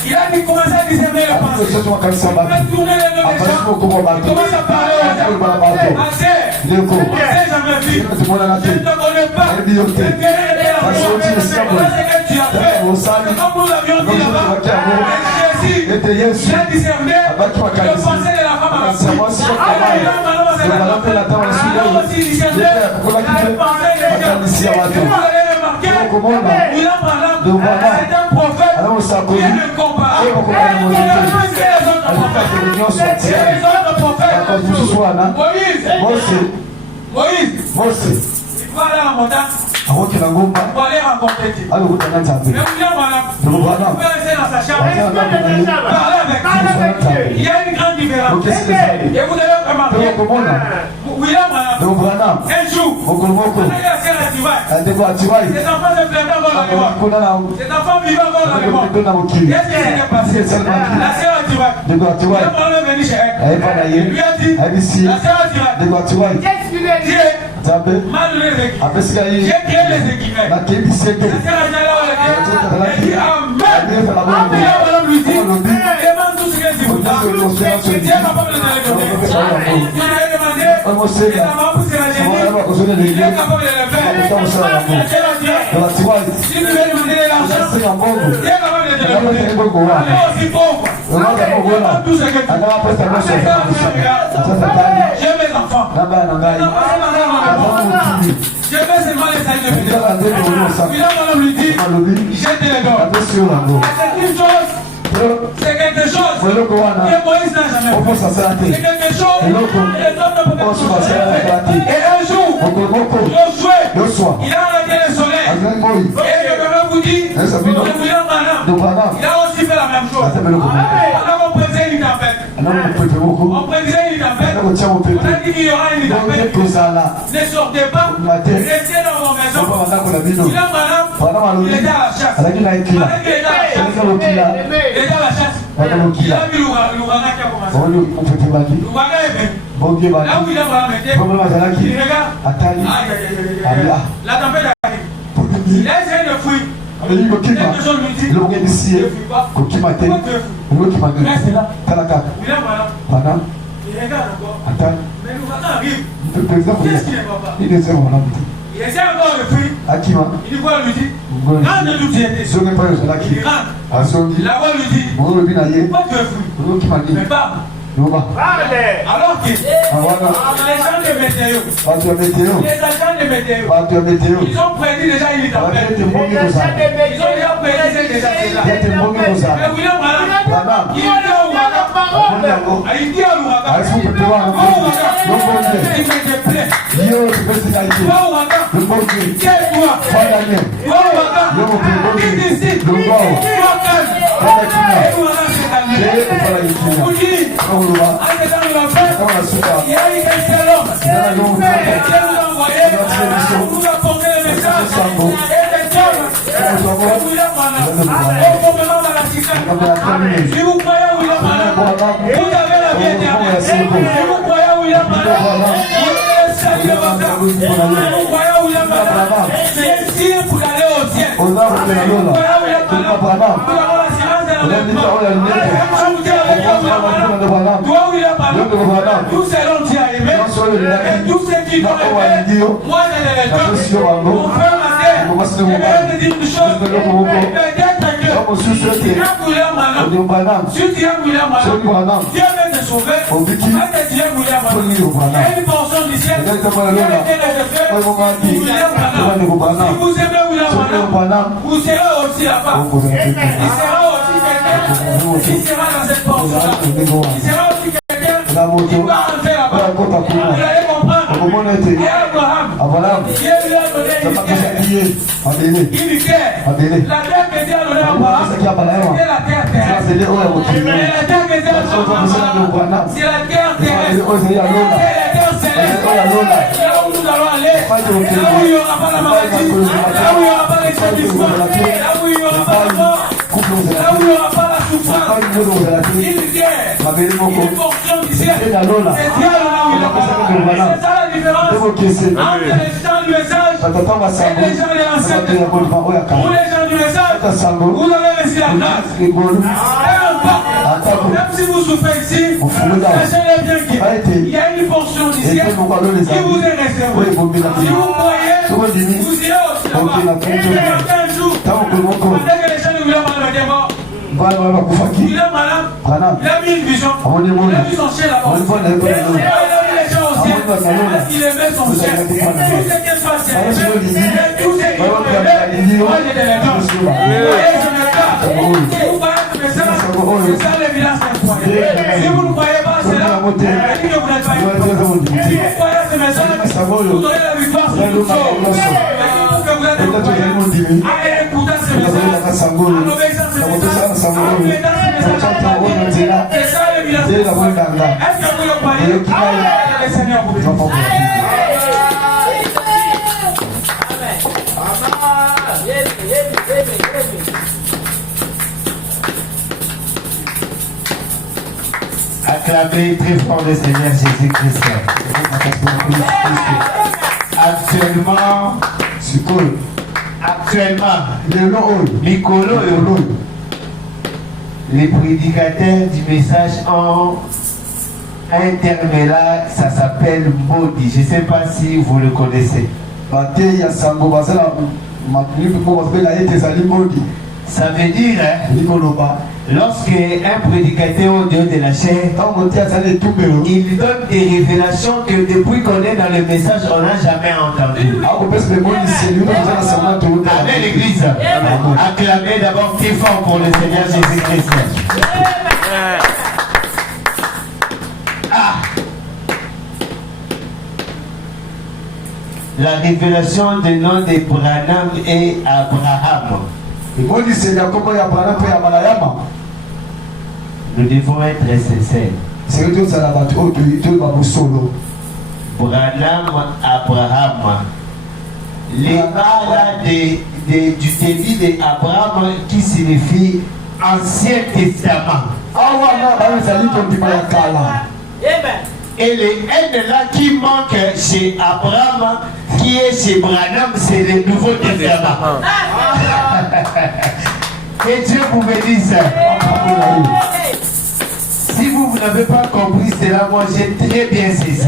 Il a dit commencer à discerner le passé. Commence à parler aux gens. Assez. Jamais vu. Je ne te connais pas. Tu comme nous l'avions dit là-bas. Jésus, il a discerné le passé de la femme à la suite. Alors aussi discerné le passé des gens. Vous allez remarquer, il a parlé, c'est un prophète qui est incomparable. Les autres prophètes, Moïse, il va aller à la montagne. Il va aller rencontrer Dieu. Mais il va rester dans sa chambre, parler avec Dieu. Il y a une grande différence. Et vous allez remarquer, un jour, les enfants se plaintaient dans la mémoire. Les enfants vivaient dans la mémoire. Qu'est-ce qui s'était passé? La sœur Atiwai, il est venu chez elle. Il lui a dit, la sœur Atiwai, qu'est-ce qu'il a dit? Mal les équipes. J'ai créé les équipes. La sœur Atiwai, elle dit Amen. Madame lui dit, demande tout ce qu'elle dit. Dieu est capable de le donner. Il a demandé, et ça m'a poussé la génie. Il est capable de le faire. Si tu veux demander l'argent, Dieu est capable de te le donner. Elle est aussi pauvre. Demande tout ce que tu veux. J'aime mes enfants. Je vais seulement les saluer de Dieu. Il a lui dit, jetez les dons. C'est une chose, c'est quelque chose que Moïse n'a jamais fait. C'est quelque chose que les autres ne peuvent pas faire. Et un jour, Josué, il a arrêté le soleil. Et je peux vous dire, il a aussi fait la même chose. Alors on prédisait une tempête. On prédisait une tempête. On a dit qu'il y aura une tempête. Ne sortez pas. Restez dans vos maisons. Il a madame, il était à la chasse. Il était à la chasse. Il a vu l'ouragan qui a commencé. L'ouragan est venu. Là où il a vraiment été, il regarde. La tempête arrive. Il a essayé de fuir. Quelque chose lui dit, ne fuis pas. Pourquoi tu fuis? Reste là. Il a madame. Il regarde encore. Mais l'ouragan arrive. Qu'est-ce qu'il ne va pas? Il essaie encore de fuir. Il dit quoi lui dit? Quand de tout était. Il rentre. La voix lui dit, pourquoi tu fuis? Mais pas. Alors que les agents de météo, ils ont prédit déjà une tempête. Ils ont déjà prédit déjà. Mais William Branham, il dit à l'ouragan, il te plaît. Ouragan, tais-toi. Ouragan, quitte ici. Vous dites, il y a une excellence. Dieu nous a envoyé pour nous apporter le message. Et les hommes, si vous croyez à William Branham, vous avez la vie éternelle. Si vous croyez à William Branham, vous avez le salut de votre âme. Si vous croyez à William Branham, c'est ici pour aller au ciel. Si vous croyez à William Branham, vous avez la silence de la tous ces gens qui a aimé, et tous ceux qui vont aimer, moi je les donne. Mon frère m'a dit, je vais te dire une chose, peut-être que si tu as William Branham, si tu as William Branham, Dieu va te sauver, parce que tu as William Branham. Il y a une portion du ciel qui a été réservée pour William Branham. Si vous aimez William Branham, vous serez aussi là-bas. Il sera aussi quelqu'un qui sera dans cette portion-là. Il sera aussi quelqu'un La moto. Il va rentrer là-bas. Vous allez comprendre. Et Abraham, Dieu lui a donné une terre. Il dit la terre que Dieu a donnée à Abraham, c'était la terre terrestre. Mais la terre que Dieu a donnée à Abraham, c'est la terre terrestre. C'est la terre céleste. Là où nous allons aller, là où il n'y aura pas la maladie, là où il n'y aura pas les châtiments, là où il n'y aura pas la mort, là où il n'y aura pas la souffrance. Il vient une portion du ciel. C'est Dieu là où il est. C'est ça la différence entre les gens du message et les gens de l'enseignement. Pour les gens du message, vous avez reçu la grâce. Et encore, même si vous souffrez ici, sachez bien qu'il y a une portion du ciel qui vous est réservée. Si vous croyez, vous irez aussi là-bas. Et un jour, pendant que les gens ne voulaient pas le mort, il est malade, il a mis une vision, il a vu son chien là-bas, il a vu les gens au ciel, parce qu'il aimait son chien. Tout ce qui est passé, tout ce qui est moi j'étais les gens. Vous voyez, je me cache. Si vous voyez que c'est ça l'évidence incroyable. Si vous ne croyez pas à cela, vous n'êtes pas une. Si vous croyez à ce message, vous aurez la victoire sur toute chose. Que vous êtes incroyable. Allez écouter ce message, en obéissant ce message. C'est ça l'évidence. Est-ce que vous le croyez? Que le Seigneur vous bénisse. Acclamez très fort le Seigneur Jésus-Christ. Actuellement, les prédicateurs du message ont un terme là, ça s'appelle Mbodi. Je ne sais pas si vous le connaissez. Ça veut dire, lorsque un prédicateur au Dieu de la chair, il donne des révélations que depuis qu'on est dans le message, on n'a jamais entendu. Amen l'église. Acclamez d'abord très fort pour le Seigneur Jésus-Christ. La révélation du nom de Branham et Abraham. Nous devons être sincères. Branham, Abraham. Les balles du début d'Abraham qui signifie Ancien Testament. Et les N là qui manquent chez Abraham, qui est chez Branham, c'est le Nouveau Testament. Et Dieu vous bénisse. Si vous n'avez pas compris cela, moi j'ai très bien saisi.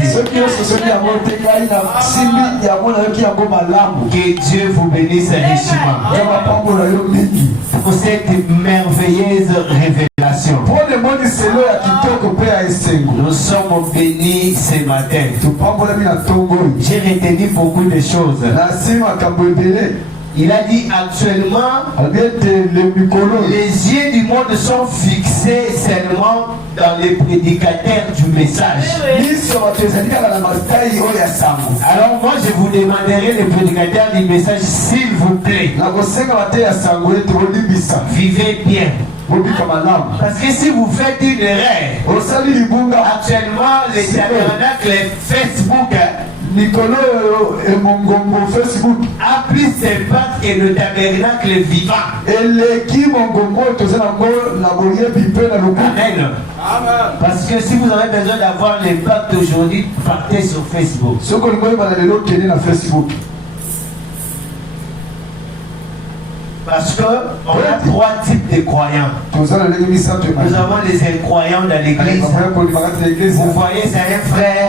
Que Dieu vous bénisse richement pour cette merveilleuse révélation. Nous sommes bénis ce matin. J'ai retenu beaucoup de choses. Il a dit actuellement, les yeux du monde sont fixés seulement dans les prédicateurs du message. Alors moi je vous demanderai les prédicateurs du message, s'il vous plaît, vivez bien. Parce que si vous faites une erreur, actuellement les tabernacles Facebook a plus d'impact que le tabernacle vivant. Amen. Parce que si vous avez besoin d'avoir l'impact aujourd'hui, partez sur Facebook. Parce qu'on a trois types de croyants. Nous avons les incroyants dans l'église. Vous voyez, c'est un frère,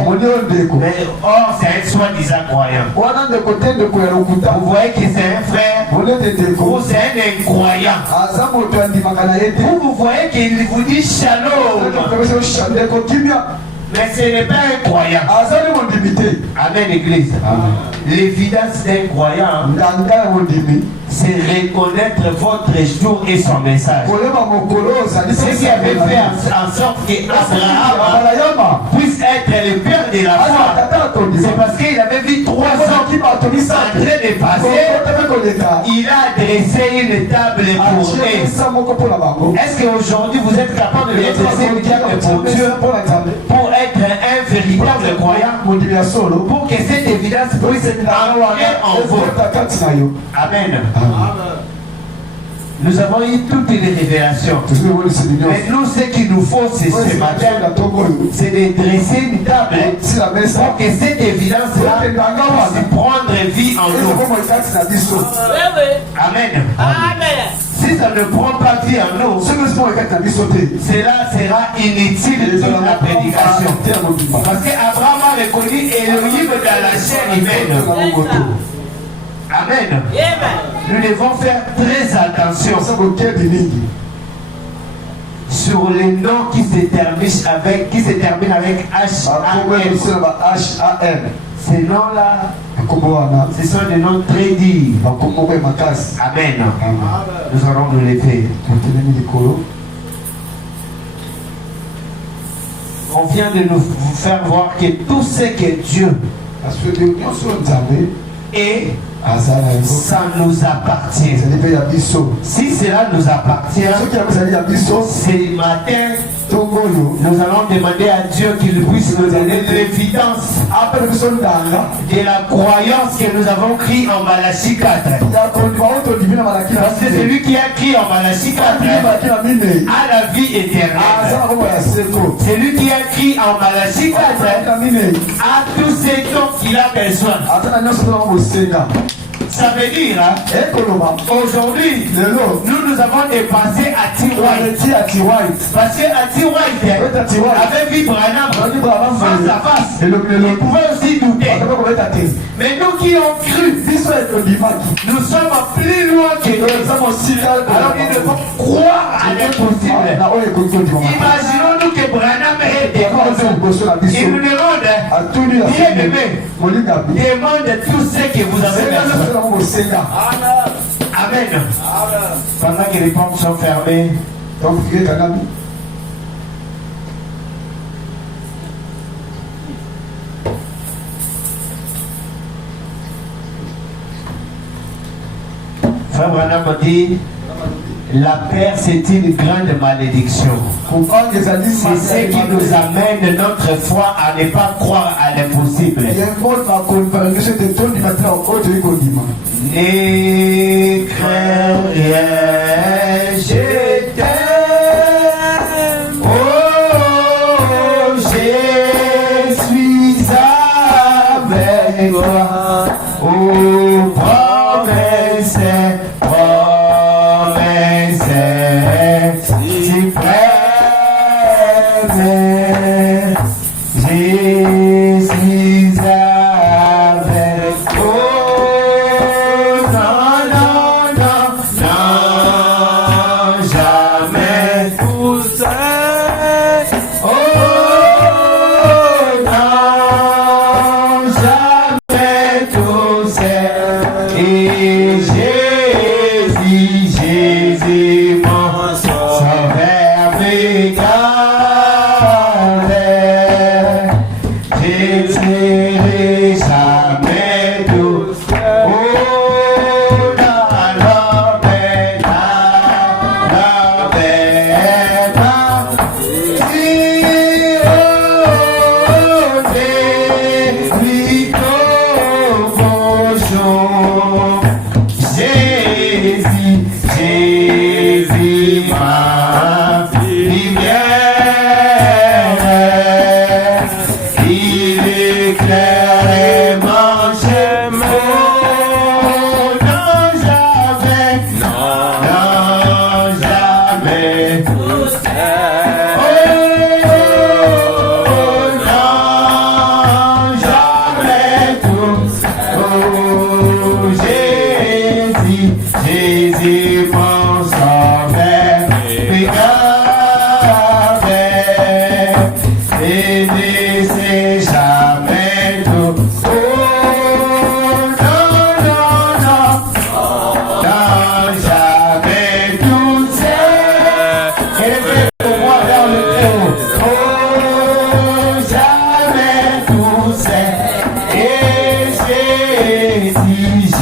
mais or c'est un soi-disant croyant. Vous voyez que c'est un frère, ou c'est un incroyant. Vous voyez qu'il vous dit shalom. Mais ce n'est pas un croyant. Amen, Église. L'évidence d'un croyant, c'est reconnaître votre jour et son message. Ce qui avait fait en sorte qu'Abraham puisse être le père de la foi, c'est parce qu'il avait vu 3 ans en train de passer. Il a dressé une table pour eux. Est-ce qu'aujourd'hui vous êtes capable de dresser une table pour Dieu, pour être un véritable croyant, pour que cette évidence puisse entrer en vous? Amen. Nous avons eu toute une révélation. Mais nous, ce qu'il nous faut, c'est ce matin, c'est de dresser une table pour que cette évidence-là puisse prendre vie en nous. Amen. Si ça ne prend pas vie en nous, cela sera inutile de la prédication. Parce qu'Abraham a reconnu Elohim dans la chair humaine. Amen. Nous devons faire très attention sur les noms qui se terminent avec H-A-M. Ces noms-là, ce sont des noms très dits. Amen. Nous allons nous lever. On vient de nous faire voir que tout ce que Dieu est, ça nous appartient. Si cela nous appartient, ce matin, nous allons demander à Dieu qu'il puisse nous donner l'évidence de la croyance que nous avons écrit en Malachie 4. Parce que celui qui a écrit en Malachie 4 a la vie éternelle. Celui qui a écrit en Malachie 4 a tous ces dons qu'il a besoin. Ça veut dire, aujourd'hui, nous avons dépassé à T-White. Parce que à T-White avait vu Branham face à face. Il pouvait aussi douter. Mais nous qui ont cru, nous sommes plus loin que nous. Alors nous devons croire à l'impossible. Imaginons-nous que Branham est devant nous. Il nous demande, bien aimé, demande tout ce que vous avez besoin. Amen. Pendant que les portes sont fermées, Frère Branham dit, la peur c'est une grande malédiction. C'est ce qui nous amène notre foi à ne pas croire à l'impossible. Ne crains rien, je t'aime. Oh, je suis avec toi. Oh, promesse.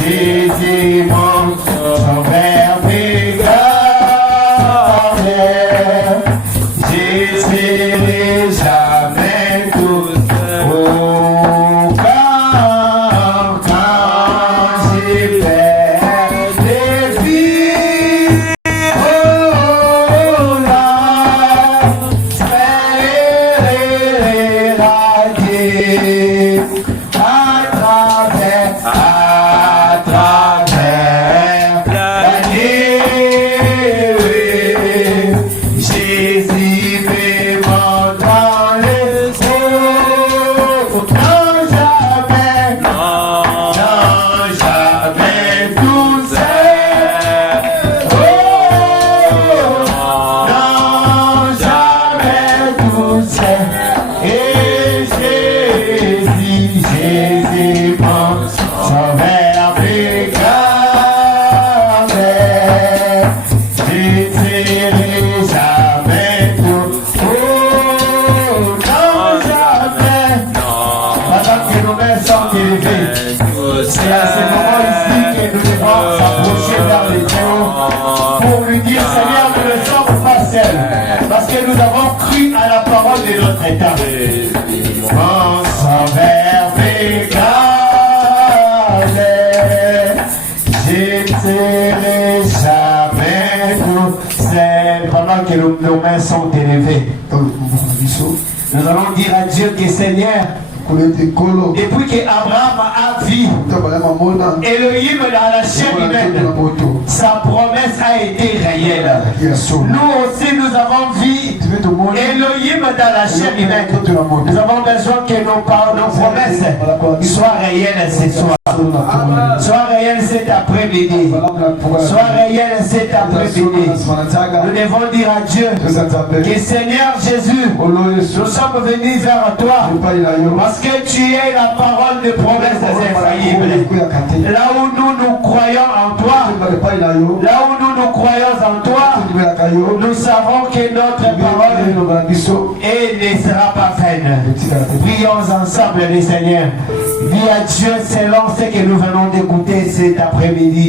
Jésus mon sauveur pécheur, j'espérais jamais tout quand j'ai perdu des vies, oh là, C'est à ce moment ici que nous devons s'approcher vers les Dieu pour lui dire Seigneur, nous ne sommes pas seuls parce que nous avons cru à la parole de notre État. Mon sauveur pécheur, je ne serai jamais tout seul. Pendant que nos mains sont élevées, nous allons dire à Dieu que Seigneur, depuis qu'Abraham a vu Elohim dans la chair humaine, sa promesse a été réelle. Nous aussi, nous avons vu Elohim dans la chair humaine. Nous avons besoin que nos promesses soient réelles ce soir. Soient réelles cet après-midi. Soient réelles cet après-midi. Nous devons dire à Dieu que Seigneur Jésus, nous sommes venus vers toi parce que tu es la parole de promesses infaillibles. Là où nous croyons en toi, là où nous croyons en toi, nous savons que notre parole ne sera pas vaine. Prions ensemble les Seigneurs. Dis à Dieu selon ce que nous venons d'écouter cet après-midi.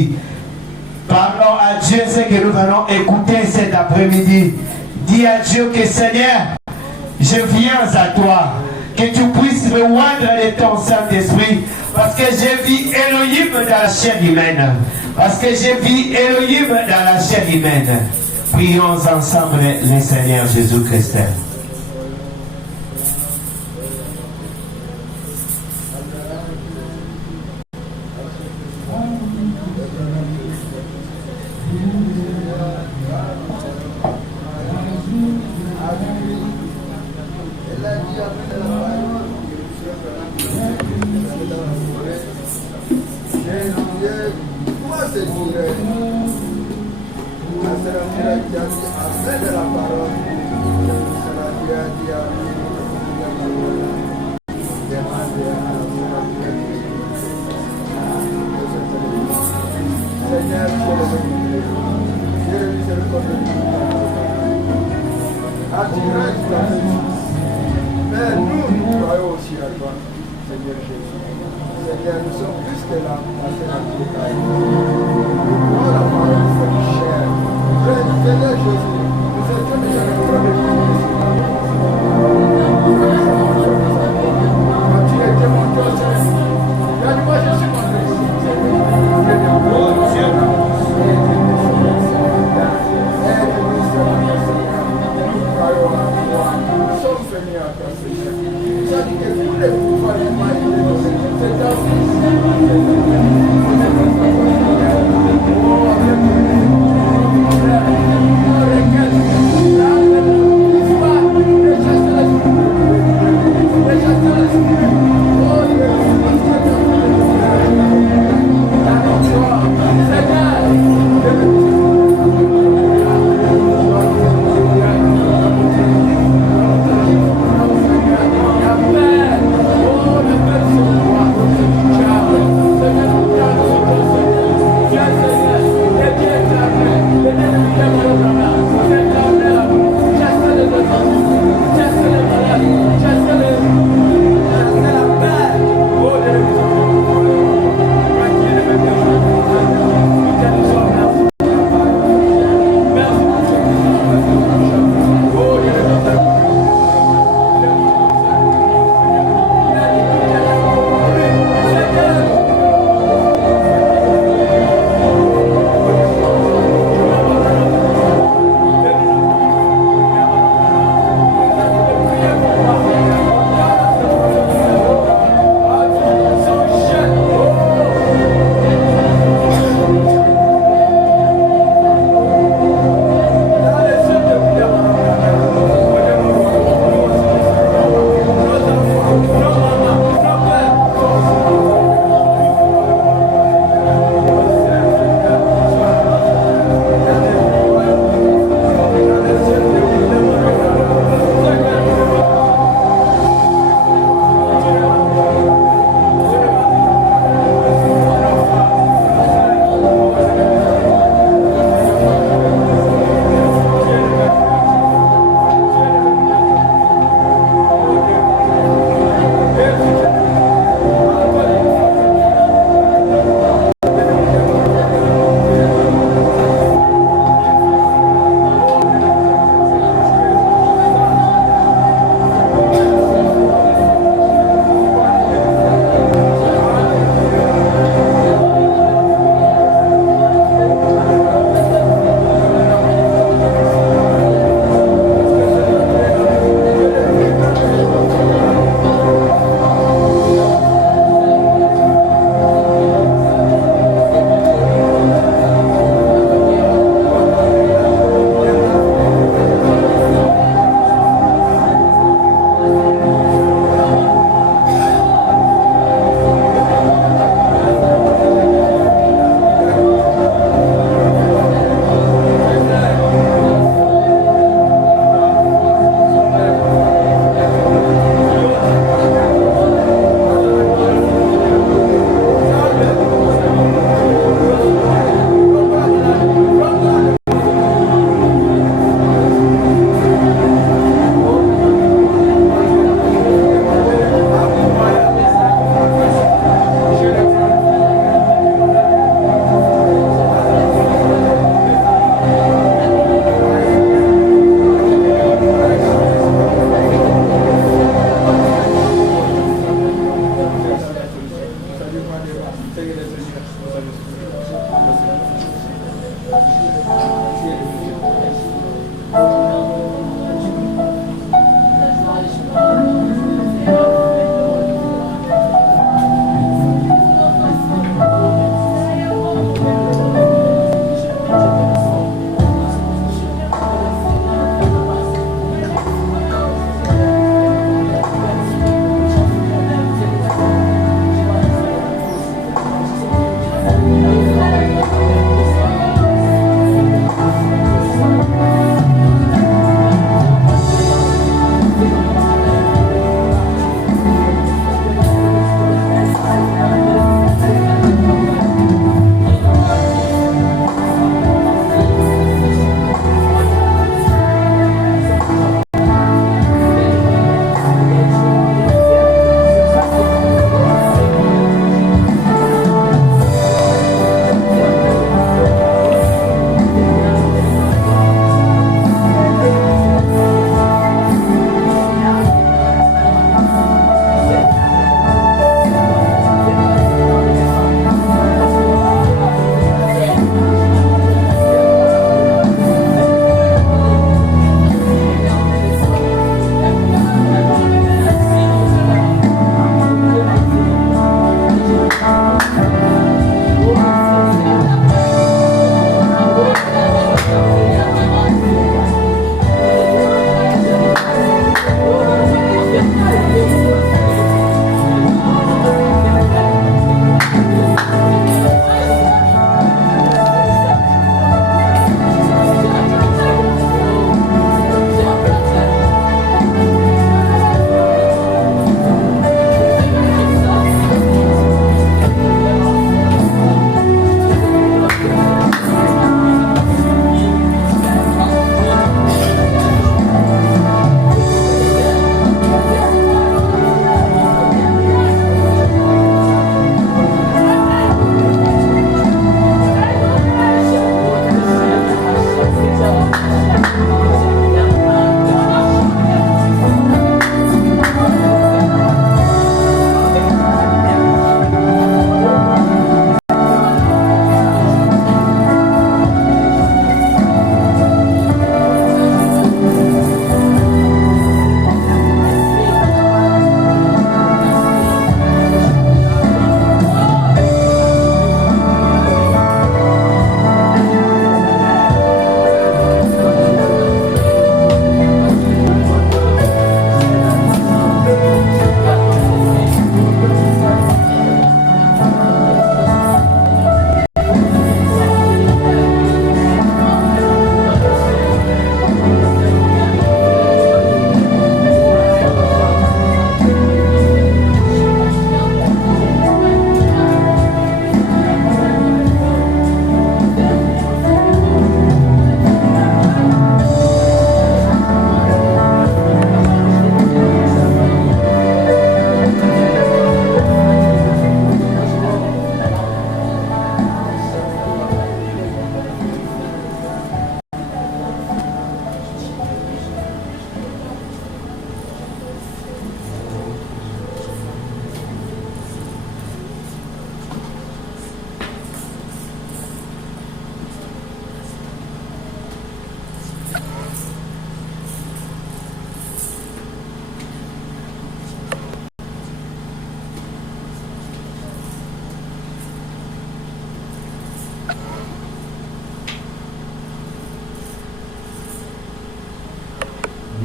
Parlons à Dieu ce que nous venons écouter cet après-midi. Dis à Dieu que Seigneur, je viens à toi. Que tu puisses me oindre de ton Saint-Esprit. Parce que j'ai vu Elohim dans la chair humaine. Parce que j'ai vu Elohim dans la chair humaine. Prions ensemble le Seigneur Jésus-Christ. Thank you.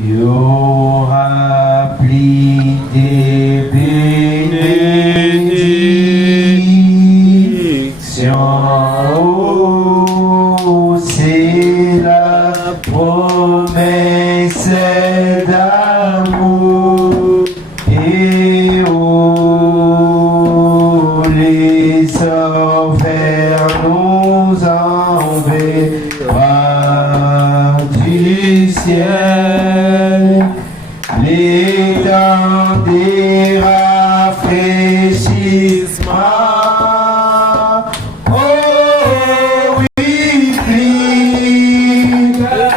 Il y aura pris des bénédictions. Oh, c'est la promesse d'amour. Et oh, les orfèvres nous enverra du ciel. Les temps des rafraîchissements. Oh, oui, plie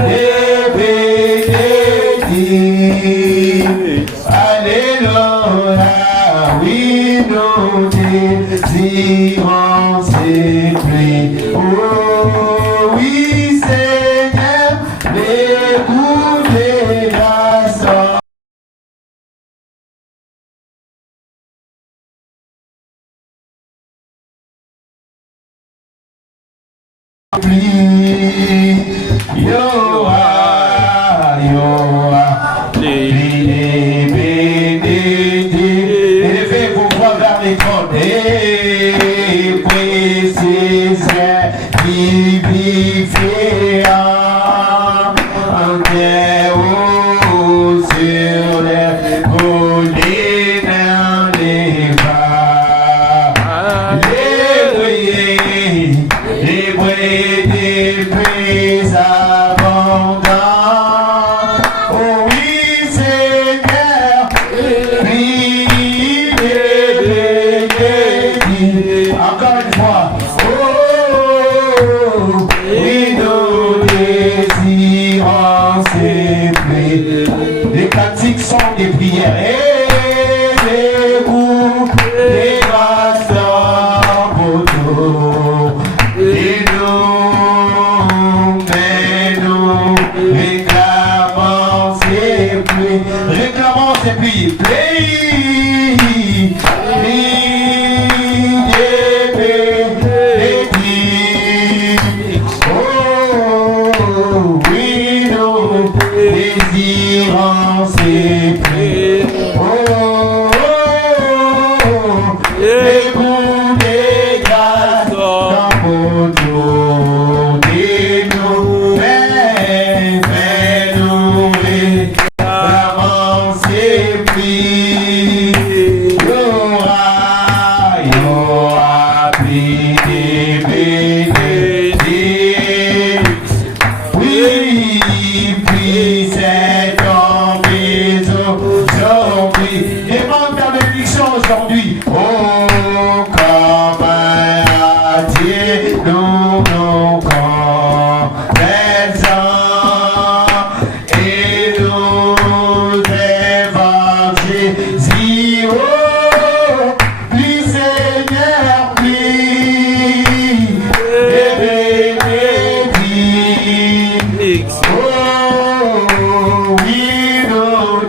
et bénédis. Alléluia, oui, nous désirons ces pluies. Oh, oui, Élevez vos voix vers les trônes et précise vivifiant en terre sur les collines, les bas, les bruits des prix abondants. Oh oui, Seigneur, encore une fois. Oh, oui, nous désirons ces prières. Les cantiques sont des prières et les groupes des bastons pour tout. Et nous réclamons ces pluies. Réclamons ces pluies. Oh, oui, nous désirons ces pluies. Oh, les bouts des grâces dans vos tours. Dis-nous, fais-nous réclamons ces pluies. Y'aura pluie des bénédictions. Oui, puis c'est ton bisou aujourd'hui. Demande ta bénédiction aujourd'hui. Oh, comme un Dieu, nous nous confessons et nous évangélisons. Oh, puis Seigneur, puis et bénédicte. Oh, oui, nous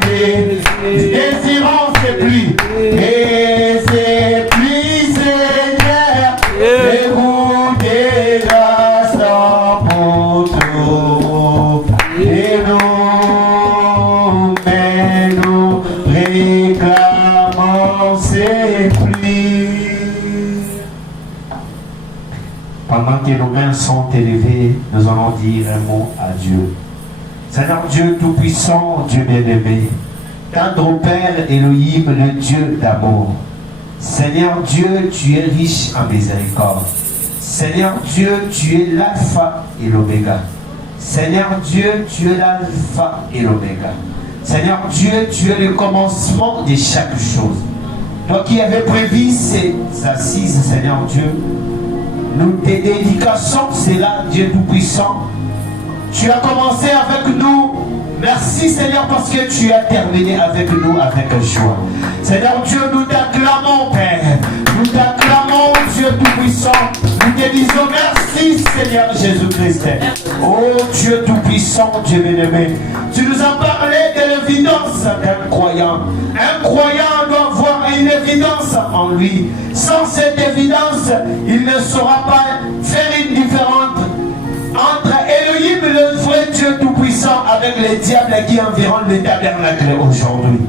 désirons ces pluies. Et ces pluies, Seigneur, les roues des grâces pour tout. Et nous réclamons ces pluies. Pendant que nos mains sont élevées, nous allons dire un mot à Dieu. Seigneur Dieu Tout-Puissant, Dieu bien-aimé, tendre Père Elohim, le Dieu d'amour. Seigneur Dieu, tu es riche en miséricorde. Seigneur Dieu, tu es l'alpha et l'oméga. Seigneur Dieu, tu es l'alpha et l'oméga. Seigneur Dieu, tu es le commencement de chaque chose. Toi qui avais prévu ces assises, Seigneur Dieu, nous te dédicassons cela, Dieu Tout-Puissant. Tu as commencé avec nous. Merci Seigneur parce que tu as terminé avec nous avec joie. Seigneur Dieu, nous t'acclamons Père. Nous t'acclamons Dieu Tout-Puissant. Nous te disons merci Seigneur Jésus-Christ. Oh Dieu Tout-Puissant, Dieu bien-aimé. Tu nous as parlé de l'évidence d'un croyant. Un croyant doit avoir une évidence en lui. Sans cette évidence, il ne saura pas faire une différence entre Elohim, le vrai Dieu Tout-Puissant, avec les diables qui environnent le tabernacle aujourd'hui.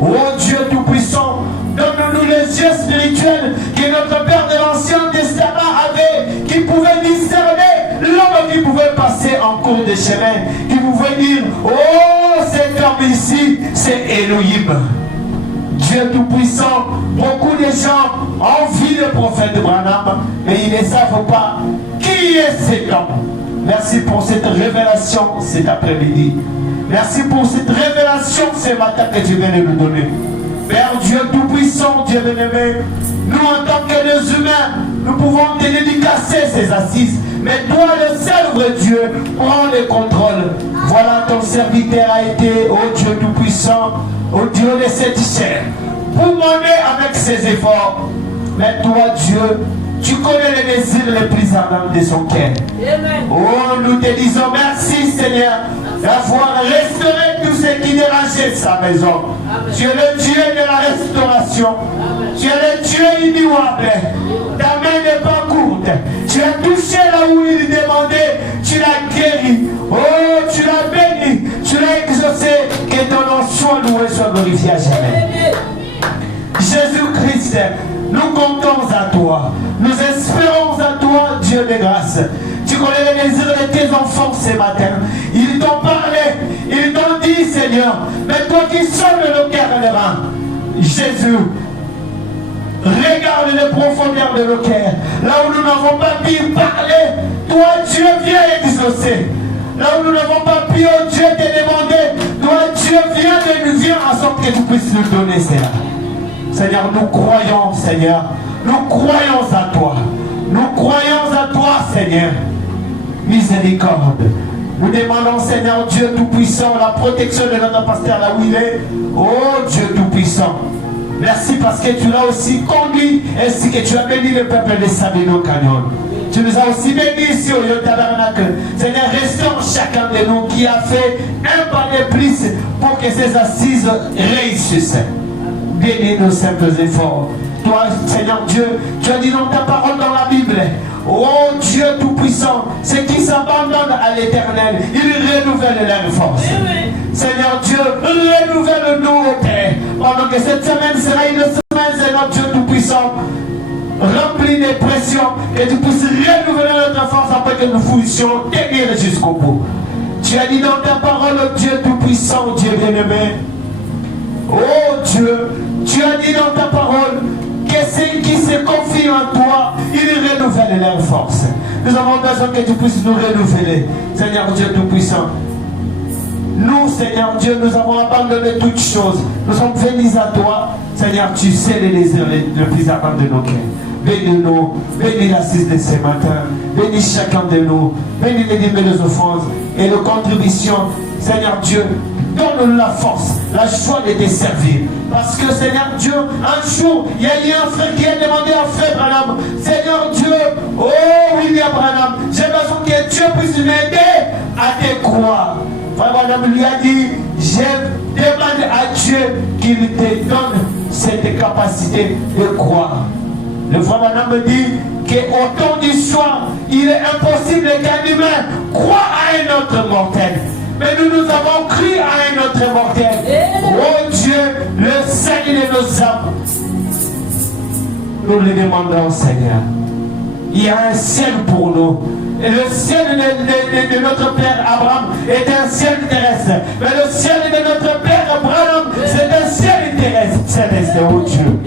Oh Dieu Tout-Puissant, donne-nous les yeux spirituels que notre Père de l'Ancien Testament avait, qui pouvait discerner l'homme qui pouvait passer en cours de chemin, qui pouvait dire, oh cet homme ici, c'est Elohim. Dieu Tout-Puissant, beaucoup de gens ont vu le prophète Branham, mais ils ne savent pas qui est cet homme. Merci pour cette révélation cet après-midi. Merci pour cette révélation ce matin que tu viens de nous donner. Père Dieu Tout-Puissant, Dieu bien-aimé, nous en tant que des humains, nous pouvons te dédicacer ces assises. Mais toi, le seul vrai Dieu, prends le contrôle. Voilà, ton serviteur a été, oh Dieu Tout-Puissant, au Dieu de cette chair, pour mener avec ses efforts. Mais toi, Dieu, tu connais les désirs les plus ardents de son cœur. Oh, nous te disons merci, Seigneur, d'avoir restauré tout ce qui dérangeait sa maison. Amen. Tu es le Dieu de la restauration. Amen. Tu es le Dieu immuable. Ta main n'est pas courte. Tu as touché là où il devait l'as guéri. Oh, tu l'as béni. Tu l'as exaucé. Que ton nom soit loué, soit glorifié à jamais. Jésus-Christ, nous comptons à toi. Nous espérons à toi, Dieu de grâce. Tu connais les désirs de tes enfants ce matin. Ils t'ont parlé. Ils t'ont dit, Seigneur, mais toi qui sonnes nos cœurs et les reins, Jésus, regarde les profondeurs de nos cœurs. Là où nous n'avons pas pu parler, toi, Dieu, viens exaucer. Là où nous n'avons pas pu, oh Dieu, te demander, toi, Dieu, viens en sorte que tu puisses nous donner cela. Seigneur, nous croyons, Seigneur. Nous croyons à toi. Nous croyons à toi, Seigneur. Miséricorde. Nous demandons, Seigneur Dieu Tout-Puissant, la protection de notre pasteur là où il est. Oh Dieu Tout-Puissant. Merci parce que tu l'as aussi conduit ainsi que tu as béni le peuple de Sabino Canyon. Tu nous as aussi bénis ici au Tabernacle. Seigneur, restaure chacun de nous qui a fait un pas de plus pour que ces assises réussissent. Bénis nos simples efforts. Toi, Seigneur Dieu, tu as dit dans ta parole dans la Bible, oh Dieu Tout-Puissant, ceux qui s'abandonnent à l'Éternel, ils renouvellent leur force. Seigneur Dieu, renouvelle-nous au Père. Pendant que cette semaine sera une semaine, Seigneur Dieu Tout-Puissant, remplie de pression, que tu puisses renouveler notre force afin que nous puissions tenir jusqu'au bout. Tu as dit dans ta parole, Dieu Tout-Puissant, Dieu bien-aimé, oh Dieu, tu as dit dans ta parole que ceux qui se confient en toi, ils renouvellent leur force. Nous avons besoin que tu puisses nous renouveler, Seigneur Dieu Tout-Puissant. Nous, Seigneur Dieu, nous avons abandonné toutes choses. Nous sommes venus à toi. Seigneur, tu sais les désirs les plus ardents de nos cœurs. Bénis-nous, bénis l'assise de ce matin. Bénis chacun de nous. Bénis les dîmes, les offrandes et les contributions. Seigneur Dieu, donne-nous la force, la joie de te servir. Parce que Seigneur Dieu, un jour, il y a eu un frère qui a demandé à frère Branham, Seigneur Dieu, oh William Branham, j'ai besoin que Dieu puisse m'aider à te croire. Frère Branham lui a dit, je demande à Dieu qu'il te donne cette capacité de croire. Le frère Branham me dit qu'au temps du soir, il est impossible qu'un humain croie à un autre mortel. Mais nous avons cru à un autre mortel. Oh Dieu, le salut de nos âmes. Nous le demandons, Seigneur. Il y a un ciel pour nous. Et le ciel de notre Père Abraham est un ciel terrestre. Mais le ciel de notre Père Abraham, c'est un ciel terrestre. Céleste, oh Dieu.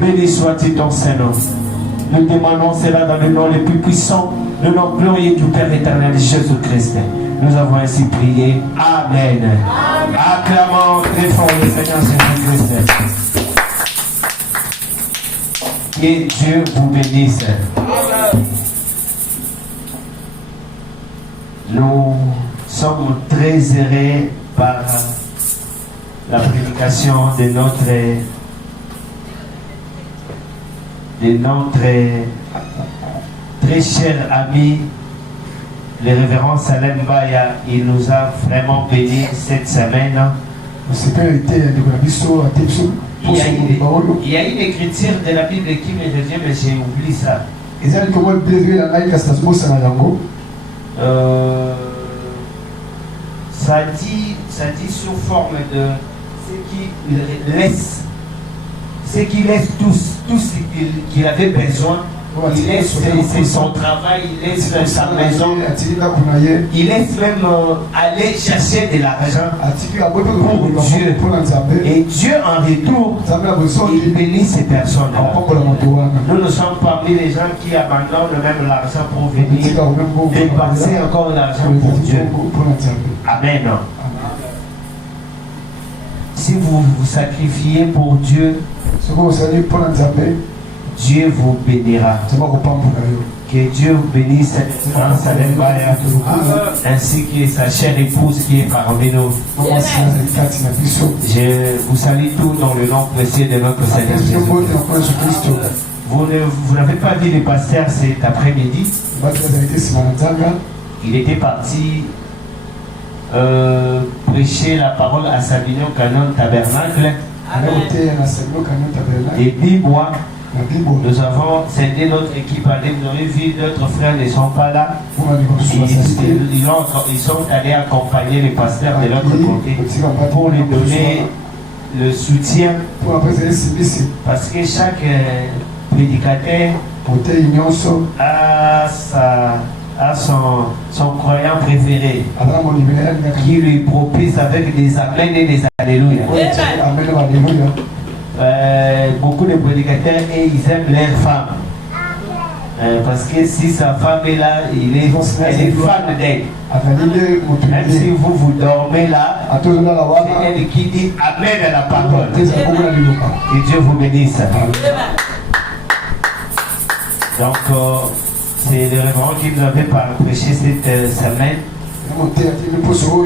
Béni soit-il ton Saint-Nom. Nous demandons cela dans le nom le plus puissant, le nom glorieux du Père éternel Jésus-Christ. Nous avons ainsi prié. Amen. Amen. Acclamons très fort le Seigneur Jésus-Christ. Que Dieu vous bénisse. Amen. Nous sommes très heureux par la prédication de notre très cher ami, le révérend Salem Baya. Il nous a vraiment béni cette semaine. Il y a une écriture de la Bible qui me revient, mais j'ai oublié ça. Ça dit sous forme de ce qui laisse tout ce qu'il avait besoin. Il laisse son travail, il laisse sa maison, il laisse même aller chercher de l'argent pour Dieu. Et Dieu en retour, il bénit ces personnes. Nous ne sommes parmi les gens qui abandonnent même l'argent pour venir dépenser encore l'argent pour Dieu. Amen. Si vous vous sacrifiez pour Dieu, Dieu vous bénira. Que Dieu vous bénisse ainsi que sa chère épouse qui est parmi nous. Je vous salue tous dans le nom précieux de notre Seigneur Jésus. Vous n'avez pas vu le pasteur cet après-midi. Il était parti prêcher la parole à Sabino Canyon Tabernacle. Et puis moi, Nous avons scindé notre équipe à l'île. Vous avez vu, d'autres frères ne sont pas là. Ils sont allés accompagner les pasteurs de l'autre côté pour lui donner le soutien. Parce que chaque prédicateur a son croyant préféré qui lui propulse avec des amens et des alléluia. Beaucoup de prédicateurs et ils aiment leurs femmes. Parce que si sa femme est là, elle est fan d'elle. Même si vous dormez là, c'est elle qui dit Amen à la parole. Que Dieu vous bénisse. Donc, c'est le révérend qui nous avait prêché cette semaine.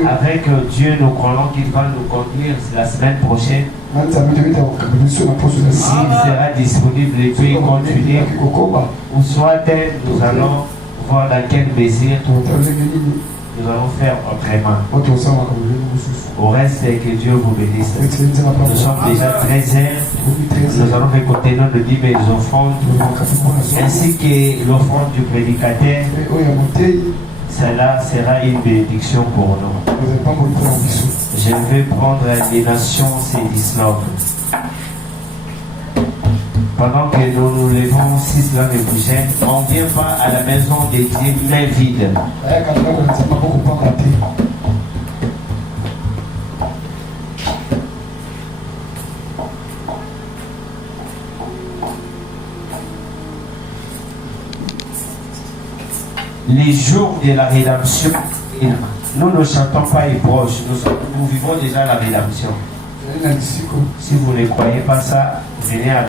Avec Dieu, nous croyons qu'il va nous conduire la semaine prochaine. S'il sera disponible et peut continuer, ou soit nous allons voir dans quelle mesure nous allons faire autrement. Au reste, que Dieu vous bénisse. Nous sommes déjà 13 heures. Nous allons récolter nos dîmes et les offrandes, ainsi que l'offrande du prédicateur. Cela sera une bénédiction pour nous. Je vais prendre les nations et l'islam. Pendant que nous nous levons 6 heures de prochaine, on ne vient pas à la maison des dieux main vide. Les jours de la rédemption, nous ne chantons pas les proches, nous vivons déjà la rédemption. Si vous ne croyez pas ça, venez à